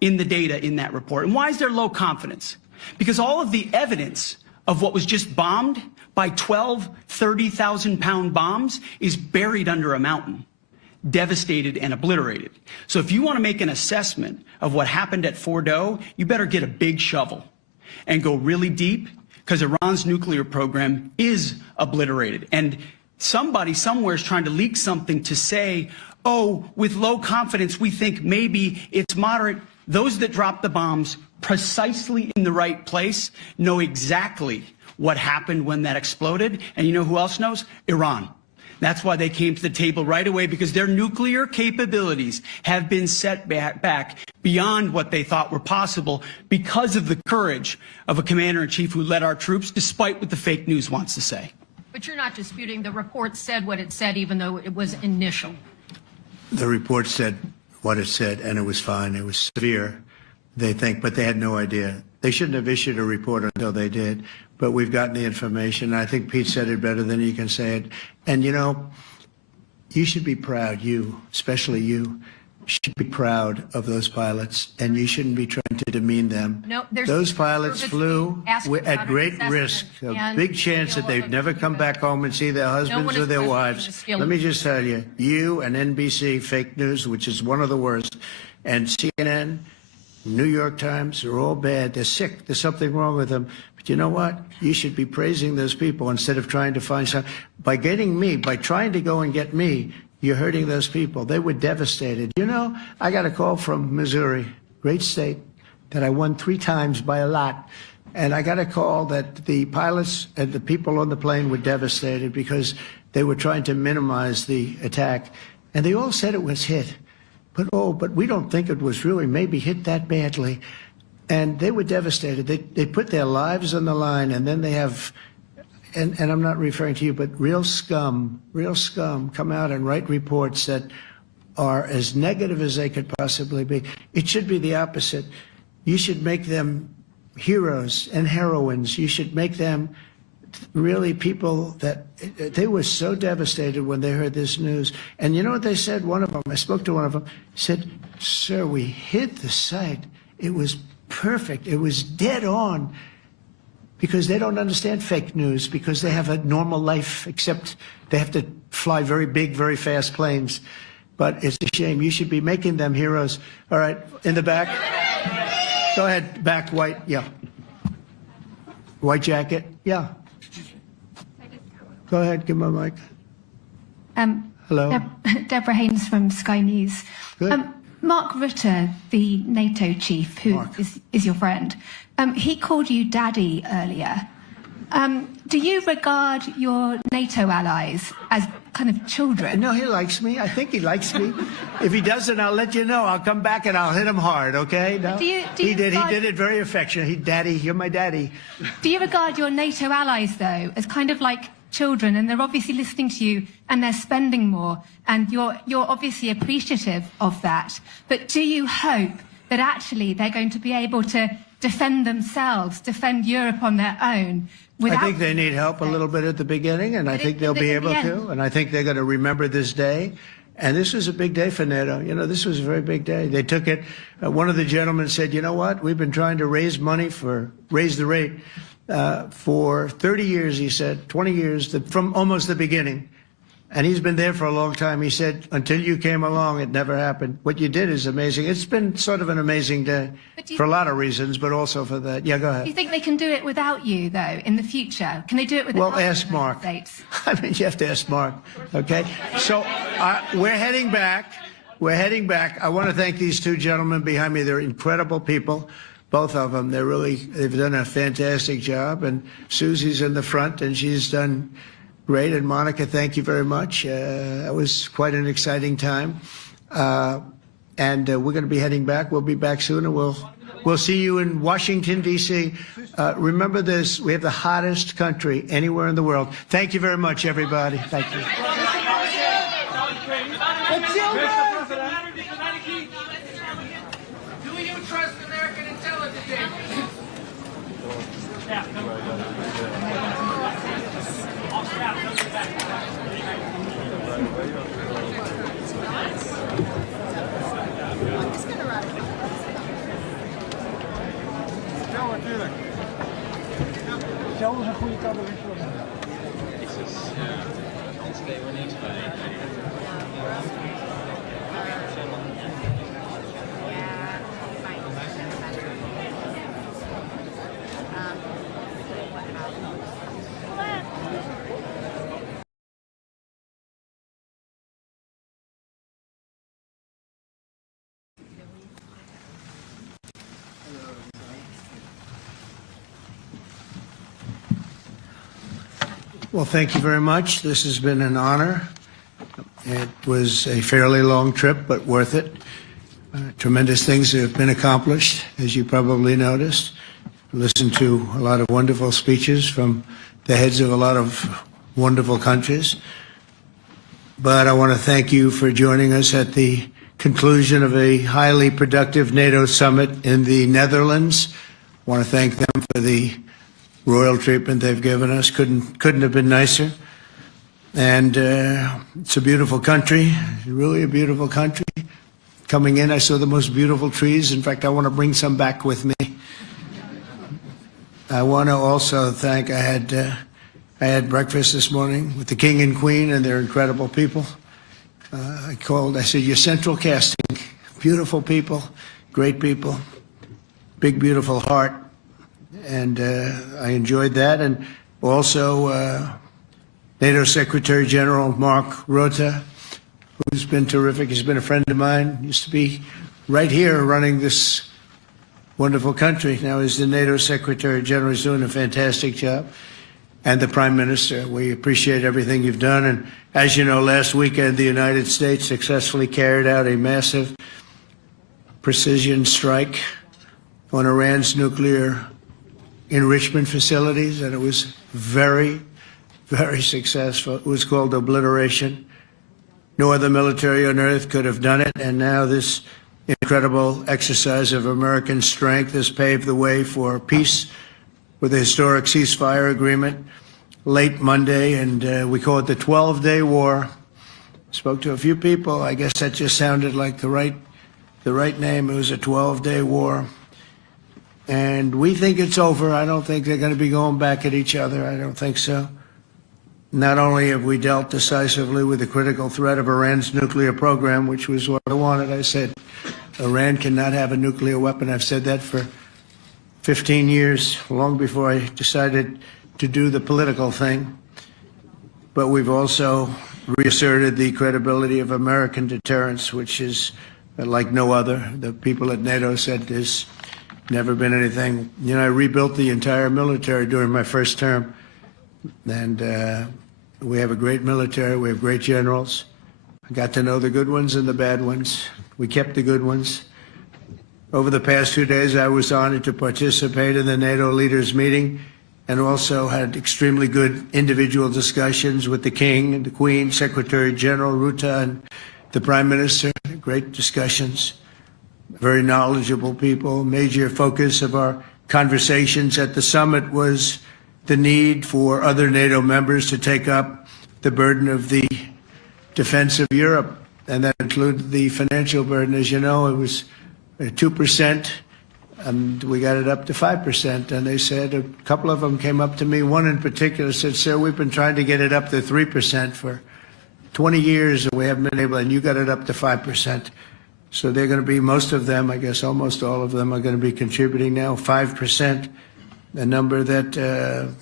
in the data in that report. And why is there low confidence? Because all of the evidence of what was just bombed by 12 30,000-pound bombs is buried under a mountain, devastated and obliterated. So if you want to make an assessment of what happened at Fordo, you better get a big shovel and go really deep, because Iran's nuclear program is obliterated. And somebody somewhere is trying to leak something to say, oh, with low confidence, we think maybe it's moderate. Those that dropped the bombs precisely in the right place know exactly what happened when that exploded. And you know who else knows? Iran. That's why they came to the table right away, because their nuclear capabilities have been set back beyond what they thought were possible because of the courage of a commander-in-chief who led our troops, despite what the fake news wants to say. But you're not disputing the report said what it said, even though it was initial. The report said what it said, and it was fine. It was severe, they think, but they had no idea. They shouldn't have issued a report until they did. But we've gotten the information. I think Pete said it better than he can say it. And, you know, you should be proud, you, especially you, should be proud of those pilots, and you shouldn't be trying to demean them. No, those pilots flew at great risk, a big chance that they'd never come back home and see their husbands or their wives. Let me just tell you, you and NBC, fake news, which is one of the worst, and CNN, New York Times, are all bad. They're sick. There's something wrong with them. But you know what? You should be praising those people instead of trying to find some. By trying to go and get me, you're hurting those people. They were devastated. You know, I got a call from Missouri, great state, that I won 3 times by a lot. And I got a call that the pilots and the people on the plane were devastated because they were trying to minimize the attack. And they all said it was hit. But we don't think it was really maybe hit that badly. And they were devastated. They put their lives on the line, and then they have, and I'm not referring to you, but real scum come out and write reports that are as negative as they could possibly be. It should be the opposite. You should make them heroes and heroines. You should make them really people that they were so devastated when they heard this news. And you know what they said? One of them, I spoke to one of them, said, "Sir, we hit the site. It was perfect. It was dead on." Because they don't understand fake news, because they have a normal life, except they have to fly very big, very fast planes. But it's a shame. You should be making them heroes. All right, in the back. Go ahead, back, white, yeah. White jacket, yeah. Go ahead, give him a mic. Hello. Deborah Haynes from Sky News. Mark Rutte, the NATO chief, who is your friend, he called you daddy earlier. Do you regard your NATO allies as kind of children? No, he likes me. I think he likes me. If he doesn't, I'll let you know. I'll come back and I'll hit him hard, okay? No? He did it very affectionate. Daddy, you're my daddy. Do you regard your NATO allies, though, as kind of like children, and they're obviously listening to you and they're spending more, and you're obviously appreciative of that, but do you hope that actually they're going to be able to defend themselves, defend Europe on their own? I think they need help a little bit at the beginning, and I think they'll be able to. And I think they're going to remember this day. And this was a big day for NATO. You know, this was a very big day. They took it. One of the gentlemen said, you know what? We've been trying to raise money raise the rate for 30 years, he said, 20 years, from almost the beginning. And he's been there for a long time. He said, until you came along, it never happened. What you did is amazing. It's been sort of an amazing day for a lot of reasons, but also for that. Yeah, go ahead. Do you think they can do it without you, though, in the future? Can they do it without Well, ask Mark. I mean, you have to ask Mark, okay? So we're heading back. We're heading back. I want to thank these two gentlemen behind me. They're incredible people, both of them. They've done a fantastic job. And Susie's in the front, and she's done great. And Monica, thank you very much. It was quite an exciting time. And we're going to be heading back. We'll be back soon, and we'll see you in Washington, D.C. Remember this, we have the hottest country anywhere in the world. Thank you very much, everybody. Thank you. Do you trust American intelligence? Stel ons een goede cadeau. Well, thank you very much. This has been an honor. It was a fairly long trip, but worth it. Tremendous things have been accomplished, as you probably noticed. Listened to a lot of wonderful speeches from the heads of a lot of wonderful countries. But I want to thank you for joining us at the conclusion of a highly productive NATO summit in the Netherlands. I want to thank them for the royal treatment they've given us. Couldn't have been nicer. And it's a beautiful country, really a beautiful country. Coming in, I saw the most beautiful trees. In fact, I want to bring some back with me. I want to also thank, I had breakfast this morning with the King and Queen, and they're incredible people. I said, you're central casting. Beautiful people, great people, big, beautiful heart. And I enjoyed that. And also NATO Secretary General Mark Rutte, who's been terrific. He's been a friend of mine. Used to be right here running this wonderful country. Now he's the NATO Secretary General. He's doing a fantastic job. And the Prime Minister, we appreciate everything you've done. And as you know, last weekend, the United States successfully carried out a massive precision strike on Iran's nuclear enrichment facilities, and it was very, very successful. It was called obliteration. No other military on earth could have done it, and now this incredible exercise of American strength has paved the way for peace with a historic ceasefire agreement late Monday, and we call it the 12-day war. Spoke to a few people. I guess that just sounded like the right name. It was a 12-day war. And we think it's over. I don't think they're going to be going back at each other. I don't think so. Not only have we dealt decisively with the critical threat of Iran's nuclear program, which was what I wanted. I said, Iran cannot have a nuclear weapon. I've said that for 15 years, long before I decided to do the political thing. But we've also reasserted the credibility of American deterrence, which is like no other. The people at NATO said there's never been anything. You know, I rebuilt the entire military during my first term. And we have a great military. We have great generals. I got to know the good ones and the bad ones. We kept the good ones. Over the past 2 days, I was honored to participate in the NATO leaders meeting and also had extremely good individual discussions with the King and the Queen, Secretary General Rutte, and the Prime Minister. Great discussions. very knowledgeable people. Major focus of our conversations at the summit was the need for other NATO members to take up the burden of the defense of Europe, and that included the financial burden. As you know, it was 2%, and we got it up to 5%. And they said, a couple of them came up to me, one in particular said, "Sir, we've been trying to get it up to 3% for 20 years, and we haven't been able, and you got it up to 5%. So they're going to be, most of them, I guess almost all of them, are going to be contributing now 5%, a number that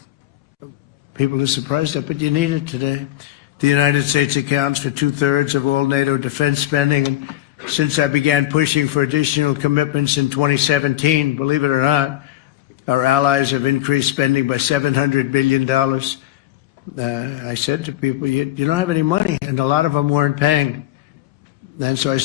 people are surprised at, but you need it today. The United States accounts for 2/3 of all NATO defense spending, and since I began pushing for additional commitments in 2017, believe it or not, our allies have increased spending by $700 billion. I said to people, you don't have any money, and a lot of them weren't paying. And so I